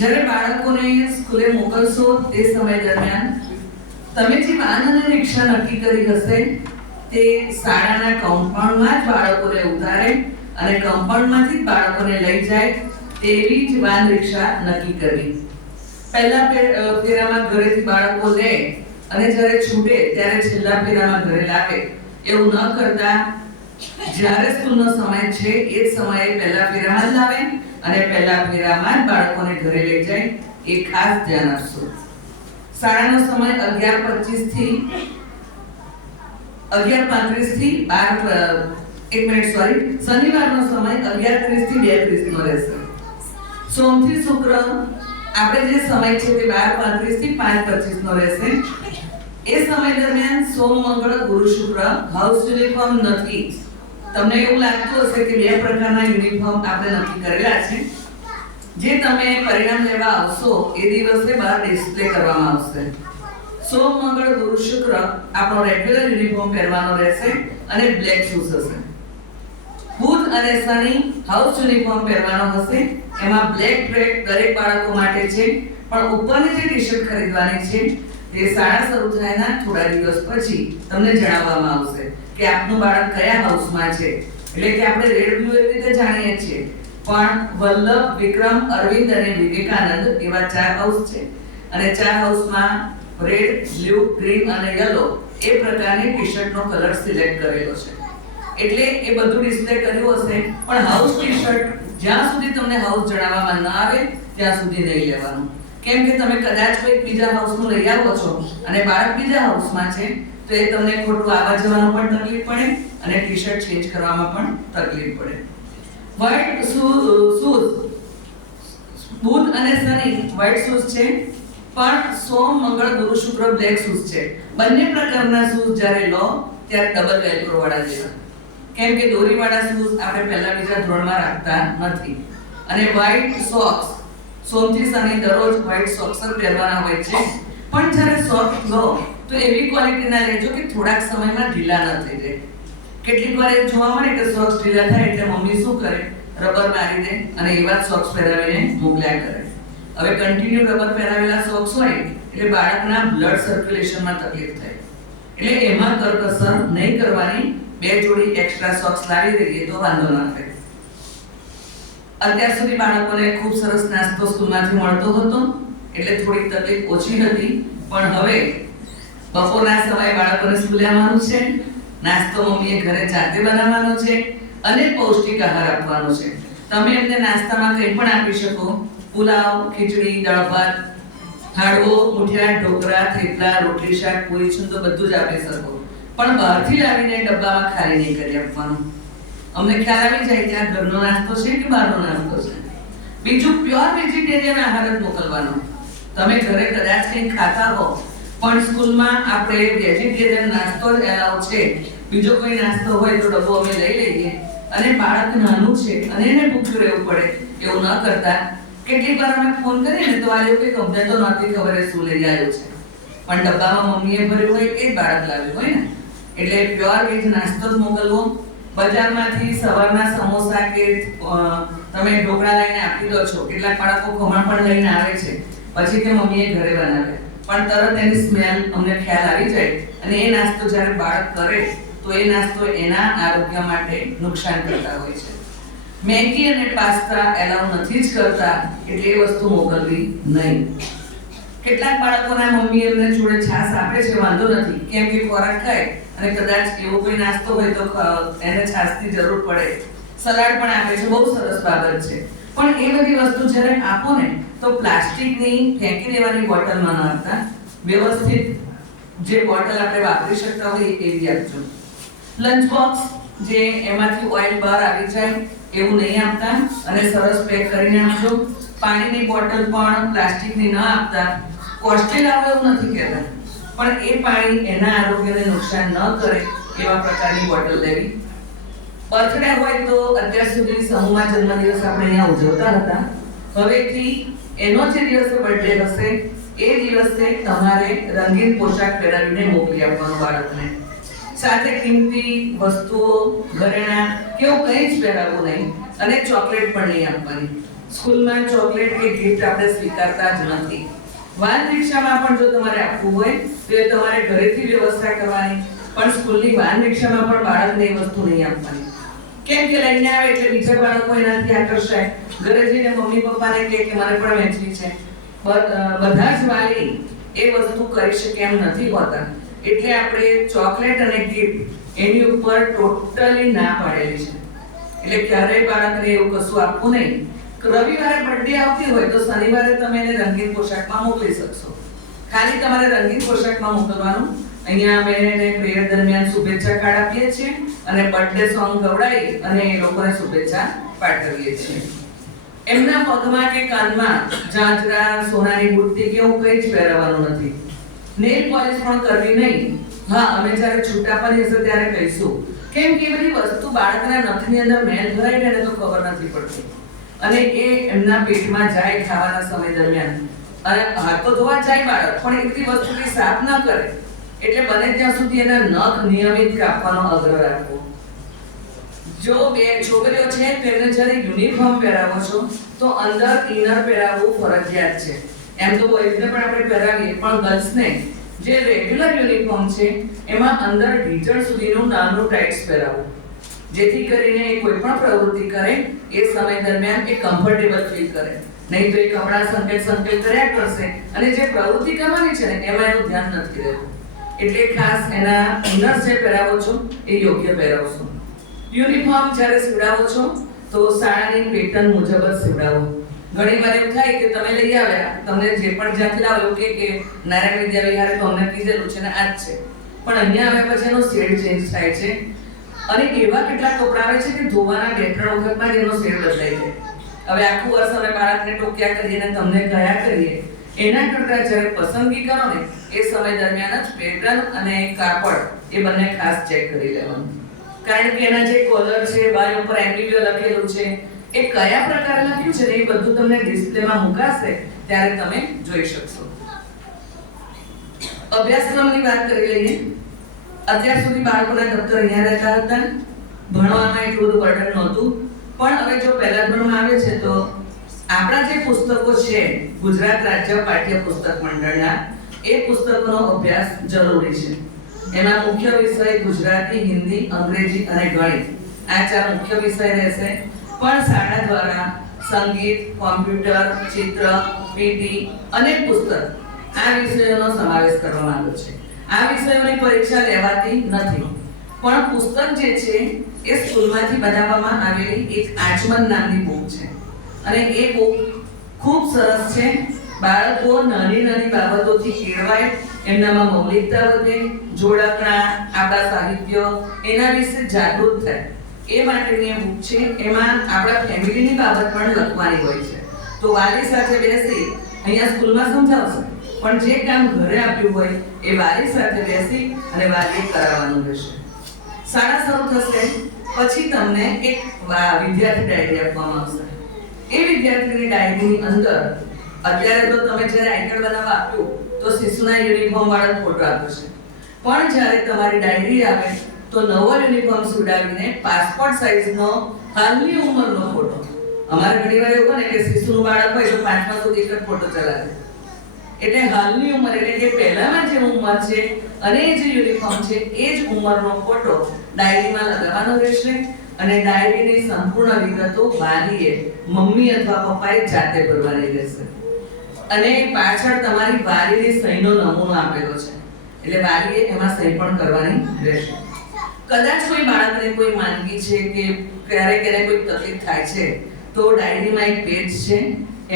જ્યારે બાળકોને સ્કૂલે મોકલશો તે સમય દરમિયાન તમે જે વાહન અને રિક્ષા નક્કી કરી હશે તે શાળાના કમ્પાઉન્ડમાં જ બાળકોને ઉતારે અને કમ્પાઉન્ડમાંથી જ બાળકોને લઈ જાય તેવી જ વાહન રિક્ષા નક્કી કરવી. પહેલા ફેરામાં ઘરેથી બાળકો લે અને જ્યારે છૂટે ત્યારે છેલ્લા ફેરામાં ઘરે લાવે એવું ન કરતા જ્યારે સ્કૂલનો સમય છે એ જ સમયે પહેલા ફેરામાં જ લાવે અને પહેલા ફેરામાં જ બાળકોને ઘરે લઈ જાય એ ખાસ ધ્યાન આપશો. શાળાનો સમય 11:35 થી 12 શનિવારનો સમય 11:30 થી 2:30 નો રહેશે. સોમથી શુક્ર આપણે જે સમય છે તે 12:35 થી 5:25 નો રહેશે. એ સમય દરમિયાન સોમ મંગળ ગુરુ શુક્ર હાઉસ યુનિફોર્મ નથી. તમને એવું લાગતું હશે કે બે પ્રકારના યુનિફોર્મ આપણે નક્કી કરેલા છે. જે તમે પરિણામ લેવા આવશો એ દિવસે બહાર ડિસ્પ્લે કરવામાં આવશે. સોમ મંગળ ગુરુ શુક્ર આપણો રેગ્યુલર યુનિફોર્મ પહેરવાનો રહેશે અને બ્લેક શૂઝ હશે. બુધ અને શનિ હાઉસ યુનિફોર્મ પહેરવાનો હશે. એમાં બ્લેક ટ્રેક દરેક બાળકો માટે છે, પણ ઉપરની જે ટી-શર્ટ ખરીદવાની છે તે શાળા શરૂ થયાના થોડા દિવસ પછી તમને જણાવવામાં આવશે કે આપનું બાળક કયા હાઉસમાં છે. એટલે કે આપણે રેડ બ્લુ એવી રીતે જાણીએ છીએ, પણ વલ્લભ, વિક્રમ, અરવિંદ અને વિવેકાનંદ એવા 4 હાઉસ છે અને 4 હાઉસમાં રેડ, બ્લુ, ગ્રીન અને યલો એ પ્રકારની ટી-શર્ટનો કલર સિલેક્ટ કરેલો છે. એટલે એ બધું ડિસ્પ્લે કર્યું હશે, પણ હાઉસ ટી-શર્ટ જ્યાં સુધી તમને હાઉસ જણાવવામાં ન આવે ત્યાં સુધી નહીં લેવાનું. કેમ કે તમે કદાચ કોઈ બીજા હાઉસનું લઈ આવો છો અને બાળક બીજા હાઉસમાં છે તો એ તમને ખોટું આવવા જવાનું પણ તકલીફ પડે અને ટી-શર્ટ ચેન્જ કરવામાં પણ તકલીફ પડે. વ્હાઇટ શૂઝ બુધ અને શનિ વ્હાઇટ શૂઝ છે, પણ સોમ મંગળ ગુરુ શુક્ર બ્લેક શૂઝ છે. બંને પ્રકારના શૂઝ જ્યારે લો ત્યારે ડબલ વેલ્ક્રો વાળા લેવા. કેમ કે દોરી વાળા શૂઝ આપણે પહેલા બીજા ધોરણમાં રાખતા નથી. અને વ્હાઇટ સોક્સ સોમથી શનિ દરરોજ વ્હાઇટ સોક્સ પહેરવાના હોય છે, પણ જ્યારે સોક્સ લો તો એવી ક્વોલિટીના લેજો કે થોડાક સમયમાં ઢીલા ન થઈ જાય. કેટલીક વાર એ જોવા મળે કે સોક્સ ઢીલા થાય એટલે મમ્મી શું કરે, રબર મારી દે અને એવા જ સોક્સ પહેરાવીને મોકલ્યા કરે. હવે કન્ટિન્યુ રબર પહેરાવેલા સોક્સ હોય એટલે બાળકના બ્લડ સર્ક્યુલેશનમાં તકલીફ થાય. એટલે એમાં કરકસર નહીં કરવાની, 2 જોડી એક્સ્ટ્રા સોક્સ લાવી દઈએ તો વાંધો ન થાય. અત્યાર સુધી બાળકોને ખૂબ સરસ નાસ્તો સ્કૂલમાંથી મળતો હતો. એટલે થોડીક તકલીફ ઓછી હતી, પણ હવે બપોરના સમયે બાળકોને સ્કૂલે આવવાનું છે, નાસ્તો મમ્મીએ ઘરે જાતે બનાવવાનો છે અને પૌષ્ટિક આહાર આપવાનો છે. તમે એમને નાસ્તામાં કંઈ પણ આપી શકો, પુલાવ, ખીચડી, દાળ ભાત, હાંડવો, મુઠિયા, ઢોકળા, થેપલા, રોટલી, શાક, પૂરી, છુંદો બધું જ આપી શકો, પણ બહારથી લાવીને ડબ્બામાં ખાલી નહીં કરી આપવાનું. અમને ખ્યાલ આવી જાય કે આ ઘરનો નાસ્તો છે કે બહારનો નાસ્તો છે. બીજું, પ્યોર વેજીટેરિયન આહાર જ મોકલવાનો. તમે ઘરે કદાચ કંઈ ખાતા હો પણ સ્કૂલમાં આપણે વેજીટેરિયન નાસ્તો જ એલાઉ છે, બીજો કોઈ નાસ્તો હોય તો ડબ્બો અમે લઈ લઈએ. અને બાળક નાનું છે અને એને ભૂખ્યું રહેવું પડે એવું ન કરતા. કેટલીક વાર અમે ફોન કરીએ ને તો આ લોકો કે અમને તો નહોતી ખબર એ શું લઈ આવ્યો છે, પણ ડબ્બામાં મમ્મીએ ભર્યું હોય એ જ બાળક લાવ્યું હોય ને. એટલે પ્યોર વેજ નાસ્તો જ મોકલવો. બજારમાંથી સવારના સમોસા કે તમે ઢોકળા લઈને આપી દો છો, કેટલાક બાળકો ખમણ પણ લઈને આવે છે, પછી તે મમ્મીએ ઘરે બનાવે, પણ તરત એની સ્મેલ અમને ખ્યાલ આવી જાય અને એ નાસ્તો જ્યારે બાળક કરે તો એ નાસ્તો એના આરોગ્ય માટે નુકસાન કરતા હોય છે. મેગી અને પાસ્તા એલાઉ નથી જ કરતા, એટલે એ વસ્તુ મોકલવી નહીં. કેટલાક બાળકોના મમ્મી એમને જોડે છાશ આપે છે, વાંધો નથી, કેમ કે ખોરાક ખાય અને કદાચ એવો કોઈ નાસ્તો હોય તો એને છાશની જરૂર પડે. સલાડ પણ આપે છે, બહુ સરસ બાબત છે, પણ એ બધી વસ્તુ જ્યારે આપો ને તો પ્લાસ્ટિકની ફેંકી દેવાની બોટલમાં ન આપતા, વ્યવસ્થિત જે બોટલ આપણે વાપરી શકતા હોય એવી આપજો. લંચ બોક્સ જે એમાંથી ઓઇલ બહાર આવી જાય એવું નહીં આપતા અને સરસ પેક કરીને આપજો. પાણીની બોટલ પણ પ્લાસ્ટિકની ન આપતા. કોસ્ટેલ આવે એવું નથી કહેતા, પણ એ પાણી એના આરોગ્યને નુકસાન ન કરે એવા પ્રકારની બોટલ લેવી. બર્થડે હોય તો અત્યાર સુધી સમૂહમાં જન્મદિવસ આપણે અહીંયા ઉજવતા હતા, હવેથી એનો જે દિવસે બર્થડે હશે એ દિવસે તમારે રંગીન પોશાક પહેરાવીને મોકલી આપવાનું બાળકને. સાથે કિંમતી વસ્તુઓ, ઘરેણાં કે એવું કંઈ જ પહેરાવવું નહીં અને ચોકલેટ પણ નહીં આપવાની. સ્કૂલમાં ચોકલેટ કે ગિફ્ટ આપણે સ્વીકારતા જ નથી. વાન રિક્ષામાં પણ જો તમારે આપવું હોય તો એ તમારે ઘરેથી વ્યવસ્થા કરવાની, પણ સ્કૂલની વાન રિક્ષામાં પણ બાળકને એ વસ્તુ નહીં આપવાની. કેમ કે લઈને આવે એટલે બીજા બાળકો એનાથી આકર્ષાય, ઘરે જઈને મમ્મી પપ્પાને કહે કે મને પણ વહેંચવી છે. બધા જ વાલી એ વસ્તુ કરી શકે એમ નથી હોતા, એટલે આપણે ચોકલેટ અને ગિફ્ટ એની ઉપર ટોટલી ના પાડેલી છે. એટલે ક્યારેય બાળકને એવું કશું આપવું નહીં. રવિવારે બર્થડે આવતી હોય તો શનિવારે તમે એને રંગીન પોશાકમાં મોકલી શકશો. ખાલી તમારે રંગીન પોશાકમાં મોકલવાનું. અહીંયા અમે એને પ્રેયર દરમિયાન શુભેચ્છા કાર્ડ આપીએ છીએ અને બર્થડે સોંગ ગવડાવી અને એ લોકોને શુભેચ્છા પાઠવીએ છીએ. એમના પગમાં કે કાનમાં ઝાંઝરા, સોનાની બુટ્ટી કે એવું કંઈ જ પહેરવાનું નથી. નેલ પોલિશ પણ કરવી નહીં. હા, અમે જ્યારે છૂટા પડી હશે ત્યારે કહીશું, કેમ કે એ બધી વસ્તુ બાળકના નખની અંદર મેલ ભરાઈ જાય ને તો ખબર નથી પડતી અને એ એમના પેટમાં જાય ખાવાના સમય દરમિયાન. અને હાથ તો ધોવા જાય બાળક, પણ એ બધી વસ્તુથી સાફ ન કરે, એટલે બને ત્યાં સુધી એના નખ નિયમિત કાપવાનો આગ્રહ રાખવો. જો બે છોકરીઓ છે તેમને જ્યારે યુનિફોર્મ પહેરાવો છો તો અંદર ઇનર પહેરાવવું ફરજિયાત છે. એમ તો બોયઝને પણ આપણે પહેરાવીએ, પણ ગર્લ્સને જે રેગ્યુલર યુનિફોર્મ છે એમાં અંદર ઢીચણ સુધીનું નાનું ટાઇટ્સ પહેરાવવું, જેથી કરીને એ કોઈ પણ પ્રવૃત્તિ કરે એ સમય દરમિયાન એ કમ્ફર્ટેબલ ફીલ કરે. નહીં તો એ કપડા સંકેલ કર્યા કરશે અને જે પ્રવૃત્તિ કરવાની છે ને એમાં એનું ધ્યાન નથી રહેતું. એટલે ખાસ એના ઇનર્સ જે પહેરાવો છો એ યોગ્ય પહેરાવશો. યુનિફોર્મ જ્યારે સીવડાવો છો તો શાળાની પેટર્ન મુજબ જ સીવડાવો. ઘણીવાર એવું થાય કે તમે લઈ આવ્યા, તમને જે પણ જ્યાંથી લાવો એવું કે નારાયણ વિદ્યા વિહારે તો અમને કીધેલું છે ને આ જ છે, પણ અહીંયા આવ્યા પછી એનો શેડ ચેન્જ થાય છે અને એવા કેટલાક કપડા આવે છે કે ધોવાના 2-3 વખતમાં જ એનો શેડ બદલાઈ જાય. હવે આખું વર્ષ અમે બાળકને ટોક્યા કરીએ ને તમને કયા કરીએ, એના કરતાં જ્યારે પસંદગી કરો ને એ સમય દરમિયાન જ પેટર્ન અને કાપડ એ બંને ખાસ ચેક કરી લેવાનું. કારણ કે એના જે કોલર છે, બાય ઉપર એમ્બીબીઓ લખેલું છે, એ કયા પ્રકારે લખ્યું છે ને એ બધું તમને ડિસ્પ્લેમાં મુકાશે ત્યારે તમે જોઈ શકશો. અભ્યાસક્રમની વાત કરી લઈએ. અત્યાર સુધી બાળકોના દફતર અહીંયા રહેતા હતા, ભણવામાં એટલું બધું બર્ડન નહોતું, પણ હવે જો પહેલા ધોરણમાં આવે છે તો આપણા જે પુસ્તકો છે ગુજરાત રાજ્ય પાઠ્ય પુસ્તક મંડળના, એ પુસ્તકોનો અભ્યાસ જરૂરી છે. એમાં મુખ્ય વિષય ગુજરાતી, હિન્દી, અંગ્રેજી અને ગણિત, આ 4 મુખ્ય વિષય રહેશે. પણ શાળા દ્વારા સંગીત, કોમ્પ્યુટર, ચિત્ર, પીટી અને પુસ્તક આ વિષયોનો સમાવેશ કરવામાં આવ્યો છે. આ વિષયોની પરીક્ષા લેવાતી નથી, પણ પુસ્તક જે છે એ સ્કૂલમાંથી બનાવવામાં આવેલી એક આચમન નામની બુક છે અને એ બુક ખૂબ સરસ છે. બાળકો નાની નાની બાબતોથી કેળવાય, એમનામાં મૌલિકતા વધે, જોડકણા, આપણા સાહિત્ય એના વિશે જાગૃત થાય એ માટેની બુક છે. એમાં આપણા ફેમિલીની બાબત પણ લખવાની હોય છે. તો વાલી સાથે બેસી અહીંયા સ્કૂલમાં સમજાવશે, પણ જે કામ ઘરે આપ્યું હોય એ વાલી સાથે બેસી અને વાલીએ કરાવવાનું રહેશે. શાળા શરૂ થશે પછી તમને એક વિદ્યાર્થી ડાયરી આપવામાં આવશે. એ વિદ્યાર્થીની ડાયરીની અંદર અત્યારે તો તમે જ્યારે આઈ કાર્ડ બનાવવા આપ્યું તો શિશુના યુનિફોર્મ વાળો ફોટો આપ્યો છે, પણ જ્યારે તમારી ડાયરી આવે તો નવો યુનિફોર્મ સુડાવીને પાસપોર્ટ સાઈઝનો હાલની ઉંમરનો ફોટો. અમારે ઘણીવાર એવું બને કે શિશુનું બાળક હોય તો 5મા સુધી એક ફોટો ચલાવે, એટલે હાલની ઉંમર એટલે કે પહેલામાં જે ઉંમર છે અને જે યુનિફોર્મ છે એ જ ઉંમરનો ફોટો ડાયરીમાં લગાવવાનો રહેશે અને ડાયરીની સંપૂર્ણ વિગતો વાલીએ મમ્મી અથવા પપ્પાએ જાતે ભરવાની રહેશે અને પાછળ તમારી વાલીની સહીનો નમૂનો આપેલો છે, એટલે વાલીએ એમાં સહી પણ કરવાની રહેશે. કદાચ કોઈ બાળકને કોઈ માંદગી છે કે ક્યારેક એને કોઈ તકલીફ થાય છે તો ડાયરીમાં એક પેજ છે,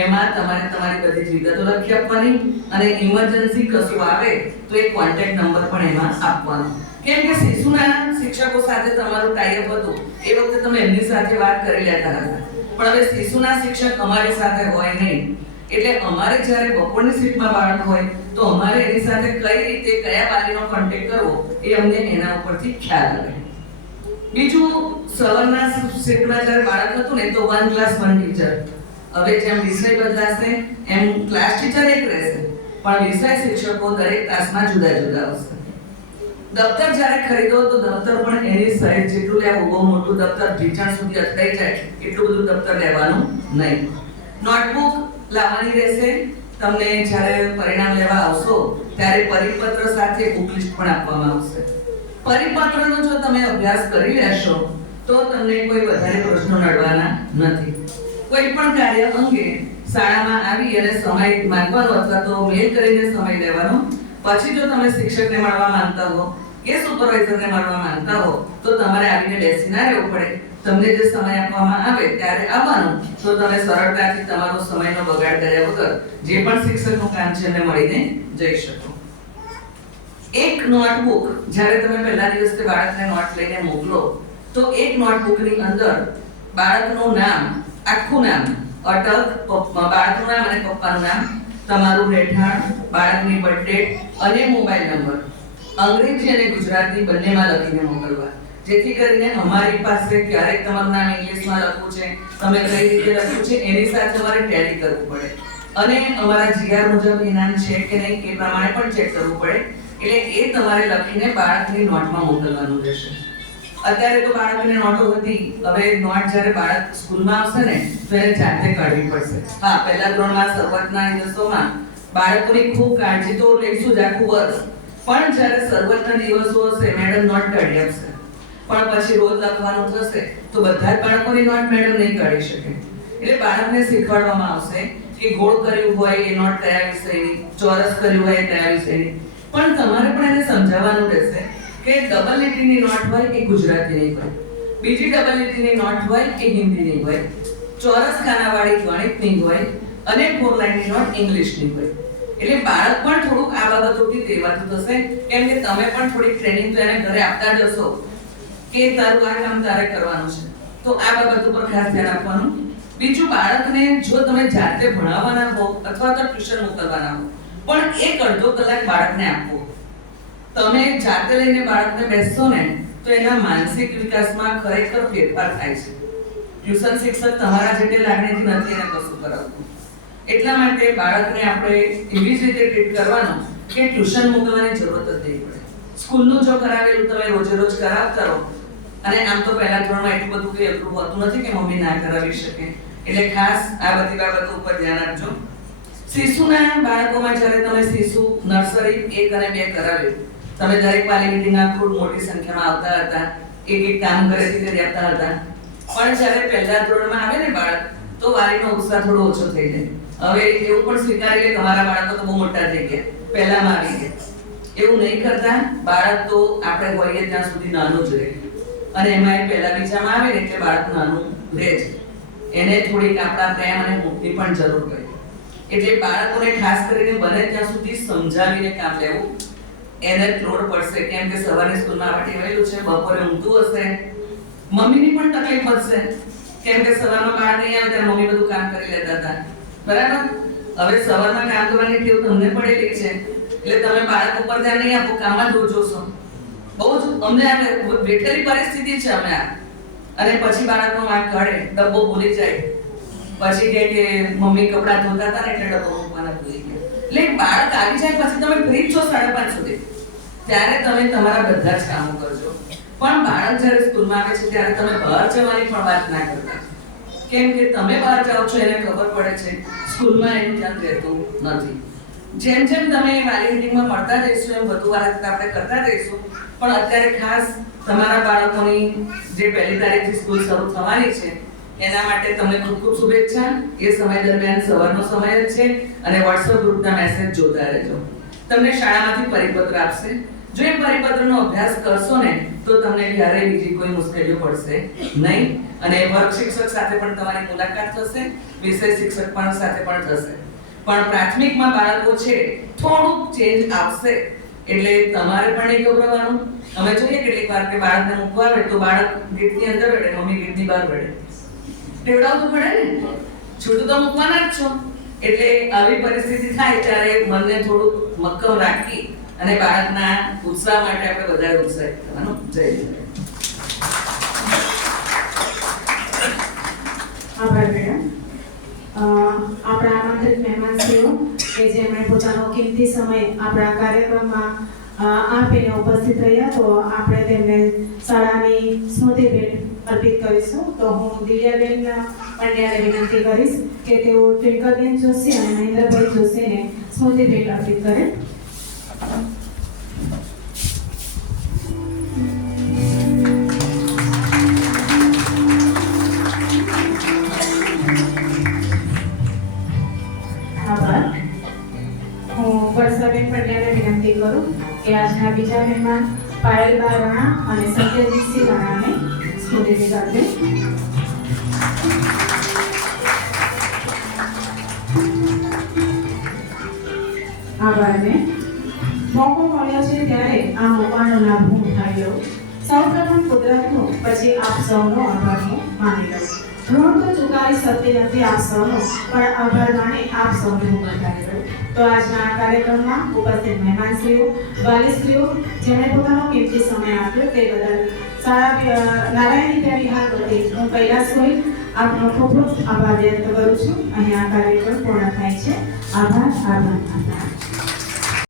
એમાં તમારે તમારી બધી જ વિગતો લખી આપવાની અને ઇમરજન્સી કશું આવે તો એક કોન્ટેક્ટ નંબર પણ એમાં આપવાનો. કેમ કે શિશુના શિક્ષકો સાથે તમારું ટાઈઅપ હતું એ વખતે તમે એમની સાથે વાત કરી લેતા હતા, પણ હવે શિશુના શિક્ષક અમારી સાથે હોય નહીં, એટલે અમારે જ્યારે બપોરની શિફ્ટમાં બાળક હોય તો અમારે એની સાથે કઈ રીતે કયા વાલીનો કોન્ટેક્ટ કરવો એ અમને એના ઉપરથી ખ્યાલ આવે. બીજું, સવારના શિફ્ટમાં જ્યારે બાળક હતું ને તો 1 ક્લાસ 1 ટીચર. હવે જેમ વિષય બદલાશે એમ ક્લાસ ટીચર એક રહેશે, પણ વિષય શિક્ષકો દરેક ક્લાસમાં જુદા જુદા હશે. દફતર જ્યારે ખરીદો તો દફતર પણ એની સાઈઝ જેટલું લેવું, બહુ મોટું દફતર ઢીંચણ સુધી અથડાઈ જાય એટલું બધું દફતર લેવાનું નહીં. નોટબુક લાવવાની રહેશે. તમને જ્યારે પરિણામ લેવા આવશો ત્યારે પરિપત્ર સાથે બુક લિસ્ટ પણ આપવામાં આવશે. પરિપત્રનો જો તમે અભ્યાસ કરી લેશો તો તમને કોઈ વધારે પ્રશ્નો નડવાના નથી. કોઈ પણ કાર્ય અંગે શાળામાં આવી અને સમય માંગવાનો અથવા તો મેલ કરીને સમય લેવાનો. પછી જો તમે શિક્ષકને મળવા માંગતા હો કે સુપરવાઇઝરને મળવા માંગતા હો તો તમારે આવીને બેસી ના રહેવું પડે. તમને જે સમય આપવામાં આવે ત્યારે આવવાનું, તો તમે સરળતાથી તમારો સમયનો બગાડ કર્યા વગર જે પણ શિક્ષકનું કામ છે એને મળીને જઈ શકો. એક નોટબુક જ્યારે તમે પહેલા દિવસે બાળકને નોટ લઈને મોકલો તો એક નોટબુકની અંદર બાળકનું નામ, આખું નામ, અટક, બાળકનું નામ અને પપ્પાનું નામ, તમારું રહેઠાણ, બાળકની બર્થ ડેટ અને મોબાઈલ નંબર અંગ્રેજી અને ગુજરાતી બંનેમાં લખીને મોકલવા, જેથી કરીને અમારી પાસે ક્યારેક તમારું નામ ઇંગ્લિશમાં લખવું છે, તમે કઈ રીતે લખ્યું છે એની સાથે અમારે ટેલી કરવું પડે અને અમારા જીઆર મુજબ ઇનામ છે કે નહીં એ પ્રમાણે પણ ચેક કરવું પડે. એટલે એ તમારે લખીને બાળકની નોટમાં મોકલવાનું રહેશે. અત્યારે તો બાળકને નોટો હતી, હવે નોટ જ્યારે બાળક સ્કૂલમાં આવશે ને તો એને જાતે કાઢવી પડશે. હા, પહેલા ધોરણમાં શરૂઆતના દિવસોમાં બાળકોની ખૂબ કાળજી તો લઈશું જ આખું વર્ષ, પણ જ્યારે શરૂઆતના દિવસો હશે મેડમ નોટ કાઢી આપશે, પણ પછી રોજ લખવાનું થશે તો બધા જ બાળકોની નોટ મેડમ નહીં કાઢી શકે. એટલે બાળકને શીખવાડવામાં આવશે કે ગોળ કર્યું હોય એ નોટ કયા વિષયની, ચોરસ કર્યું હોય એ કયા વિષયની, પણ તમારે પણ એને સમજાવવાનું રહેશે કે ડબલ લીટીની નોટ હોય એ ગુજરાતીની હોય, બીજી ડબલ લીટીની નોટ હોય એ હિન્દીની હોય, ચોરસ ખાનાવાળી ગણિતની હોય અને 4 લાઈનની નોટ ઇંગ્લિશની હોય. એટલે બાળક પણ થોડુંક આ બાબતોથી ટેવાતું થશે, કેમ કે તમે પણ થોડીક ટ્રેનિંગ તો એને ઘરે આપતા જશો કે તારું આ કામ તારે કરવાનું છે, તો આ બાબત ઉપર ખાસ ધ્યાન આપવાનું. બીજું, બાળકને જો તમે જાતે ભણાવવાના હો અથવા તો ટ્યુશન મોકલવાના હો, પણ 1-1.5 કલાક બાળકને આપવો. તમે જાતે લઈને બાળકને બેસશો ને તો એના માનસિક વિકાસમાં ખરેખર ફેરફાર થાય છે. ટ્યુશન શિક્ષક તમારા જેટલી લાગણીથી નથી એને કશું કરાવતું. એટલા માટે બાળકને આપણે એવી જ રીતે ટ્રીટ કરવાનું કે ટ્યુશન મોકલવાની જરૂરત જ નહીં પડે. સ્કૂલનું જો કરાવેલું તમે રોજે રોજ કરાવતા રહો, અને આમ તો પહેલા ધોરણમાં એટલું બધું કંઈ અઘરું હોતું નથી કે મમ્મી ના કરાવી શકે, એટલે ખાસ આ બધી બાબતો ઉપર ધ્યાન આપજો. શિશુના બાળકોમાં જ્યારે તમે શિશુ નર્સરી 1 અને 2 કરાવ્યું, તમે દરેક વાલી મીટિંગમાં ખૂબ મોટી સંખ્યામાં આવતા હતા, એક કામ ઘરેથી કરી આપતા હતા, પણ જ્યારે પહેલા ધોરણમાં આવે ને બાળક તો વાલીનો ઉત્સાહ થોડો ઓછો થઈ જાય. હવે એવું પણ સ્વીકારી લે તમારા બાળકો તો બહુ મોટા થઈ ગયા, પહેલામાં આવી ગયા. એવું નહીં કરતા. બાળક તો આપણે હોઈએ ત્યાં સુધી નાનું જ રહે, અને એમાં એ પહેલા બીજામાં આવે ને એટલે બાળક નાનું રહે છે. એને થોડીક આપણા પ્રેમ અને મૂકની પણ જરૂર હોય. એટલે બાળકોને ખાસ કરીને બને ત્યાં સુધી સમજાવીને કામ લેવું. એને લોડ પડશે, કેમ કે સવારની સ્કૂલમાં આપણે ટેવાયેલું છે, બપોરે ઊંઘતું હશે, મમ્મીની પણ તકલીફ પડશે, કેમ કે સવારમાં બહાર નહીં આવે ત્યારે મમ્મી બધું કામ કરી લેતા હતા, બરાબર? હવે સવારમાં કામ કરવાની ટેવ તમને પડેલી છે, એટલે તમે બાળક ઉપર ધ્યાન નહીં આપો, કામમાં જ જોશો. બહુ જ અમને આ વેઠેલી પરિસ્થિતિ છે અમે આ. અને પછી બાળકનો વાંક કાઢે, ડબ્બો ભૂલી જાય, પછી કહે કે મમ્મી કપડાં ધોતા હતા ને એટલે ડબ્બો મૂકવાના ભૂલી ગયા. એટલે બાળક આવી જાય પછી તમે ફ્રી છો 5:30 સુધી, ત્યારે તમે તમારા બધા જ કામો કરજો. પણ બાળક જ્યારે સ્કૂલમાં આવે છે ત્યારે તમે બહાર જવાની પણ વાત ના કરતા, કેમ કે તમે બહાર જાઓ છો એને ખબર પડે છે, સ્કૂલમાં એનું ધ્યાન રહેતું નથી. જેમ જેમ તમે વાલી મીટિંગમાં મળતા રહીશું એમ વધુ વાત આપણે કરતા રહીશું. પણ અત્યારે ખાસ તમારા બાળકોની જે 1લી તારીખથી સ્કૂલ શરૂ થવાની છે એના માટે તમને ખૂબ ખૂબ શુભેચ્છા. એ સમય દરમિયાન સવારનો સમય જ છે, અને WhatsApp ગ્રુપના મેસેજ જોતા રહેજો. તમને શાળામાંથી પરિપત્ર આપશે. જો એ પરિપત્રનો અભ્યાસ કરશો ને તો તમને ક્યારેય બીજી કોઈ મુશ્કેલીઓ પડશે નહીં. અને વર્ગ શિક્ષક સાથે પણ તમારી મુલાકાત થશે, વિષય શિક્ષક પણ સાથે પણ થશે. પણ પ્રાથમિકમાં બાળકો છે થોડુંક ચેન્જ આવશે, એટલે તમારે પણ નહીં ગભરાવાનું. અમે જોઈએ કેટલીક વાર કે બાળકને મૂકવા આવે તો બાળક ગેટની અંદર બેઠે, મમ્મી ગેટની બહાર બેઠે. ટેવડાવવું પડે ને, છૂટું તો મૂકવાના જ છો. એટલે આવી પરિસ્થિતિ થાય ત્યારે મનને થોડુંક મક્કમ રાખી અને બાળકના ઉત્સાહ માટે આપણે વધારે ઉત્સાહિત થવાનું. જય હિન્દ. આભાર મેડમ. આપણા આમંત્રિત મહેમાનશ્રીઓ કે જેમણે પોતાનો કિંમતી સમય આપણા કાર્યક્રમમાં આપીને ઉપસ્થિત રહ્યા, તો આપણે તેમને શાળાની સ્મૃતિ ભેટ અર્પિત કરીશું. તો હું દિવ્યાબેન પંડ્યાને વિનંતી કરીશ કે તેઓ ટ્વિંકલબેન જોશી અને મહેન્દ્રભાઈ જોશીને સ્મૃતિ ભેટ અર્પિત કરે. હું વર્ષાબેન પંડ્યાને વિનંતી કરું કે આજના બીજા મહેમાન પાયલબા રાણા અને સત્યજીતસિંહ રાણાને સ્મૃતિ આપે. આભાર બેન. મોકો મળ્યો છે ત્યારે આ મોકાનો લાભ હું ઉઠાવી લઉં. સૌપ્રથમ કુદરતનો, પછી આપ સૌનો આભાર હું માની લઉં. ઋણ તો ચૂકાવી શકતી નથી આપ સૌનો, પણ આભાર માની આપ સૌને હું બતાવી દઉં. તો આજના આ કાર્યક્રમમાં ઉપસ્થિત મહેમાનશ્રીઓ, વાલીશ્રીઓ જેમણે પોતાનો કિંમતી સમય આપ્યો તે બદલ શાળા નારાયણ વિદ્યા વિહાર વતી હું કૈલાસ ગોહિલ આપનો ખૂબ ખૂબ આભાર વ્યક્ત કરું છું. અહીં આ કાર્યક્રમ પૂર્ણ થાય છે. આભાર.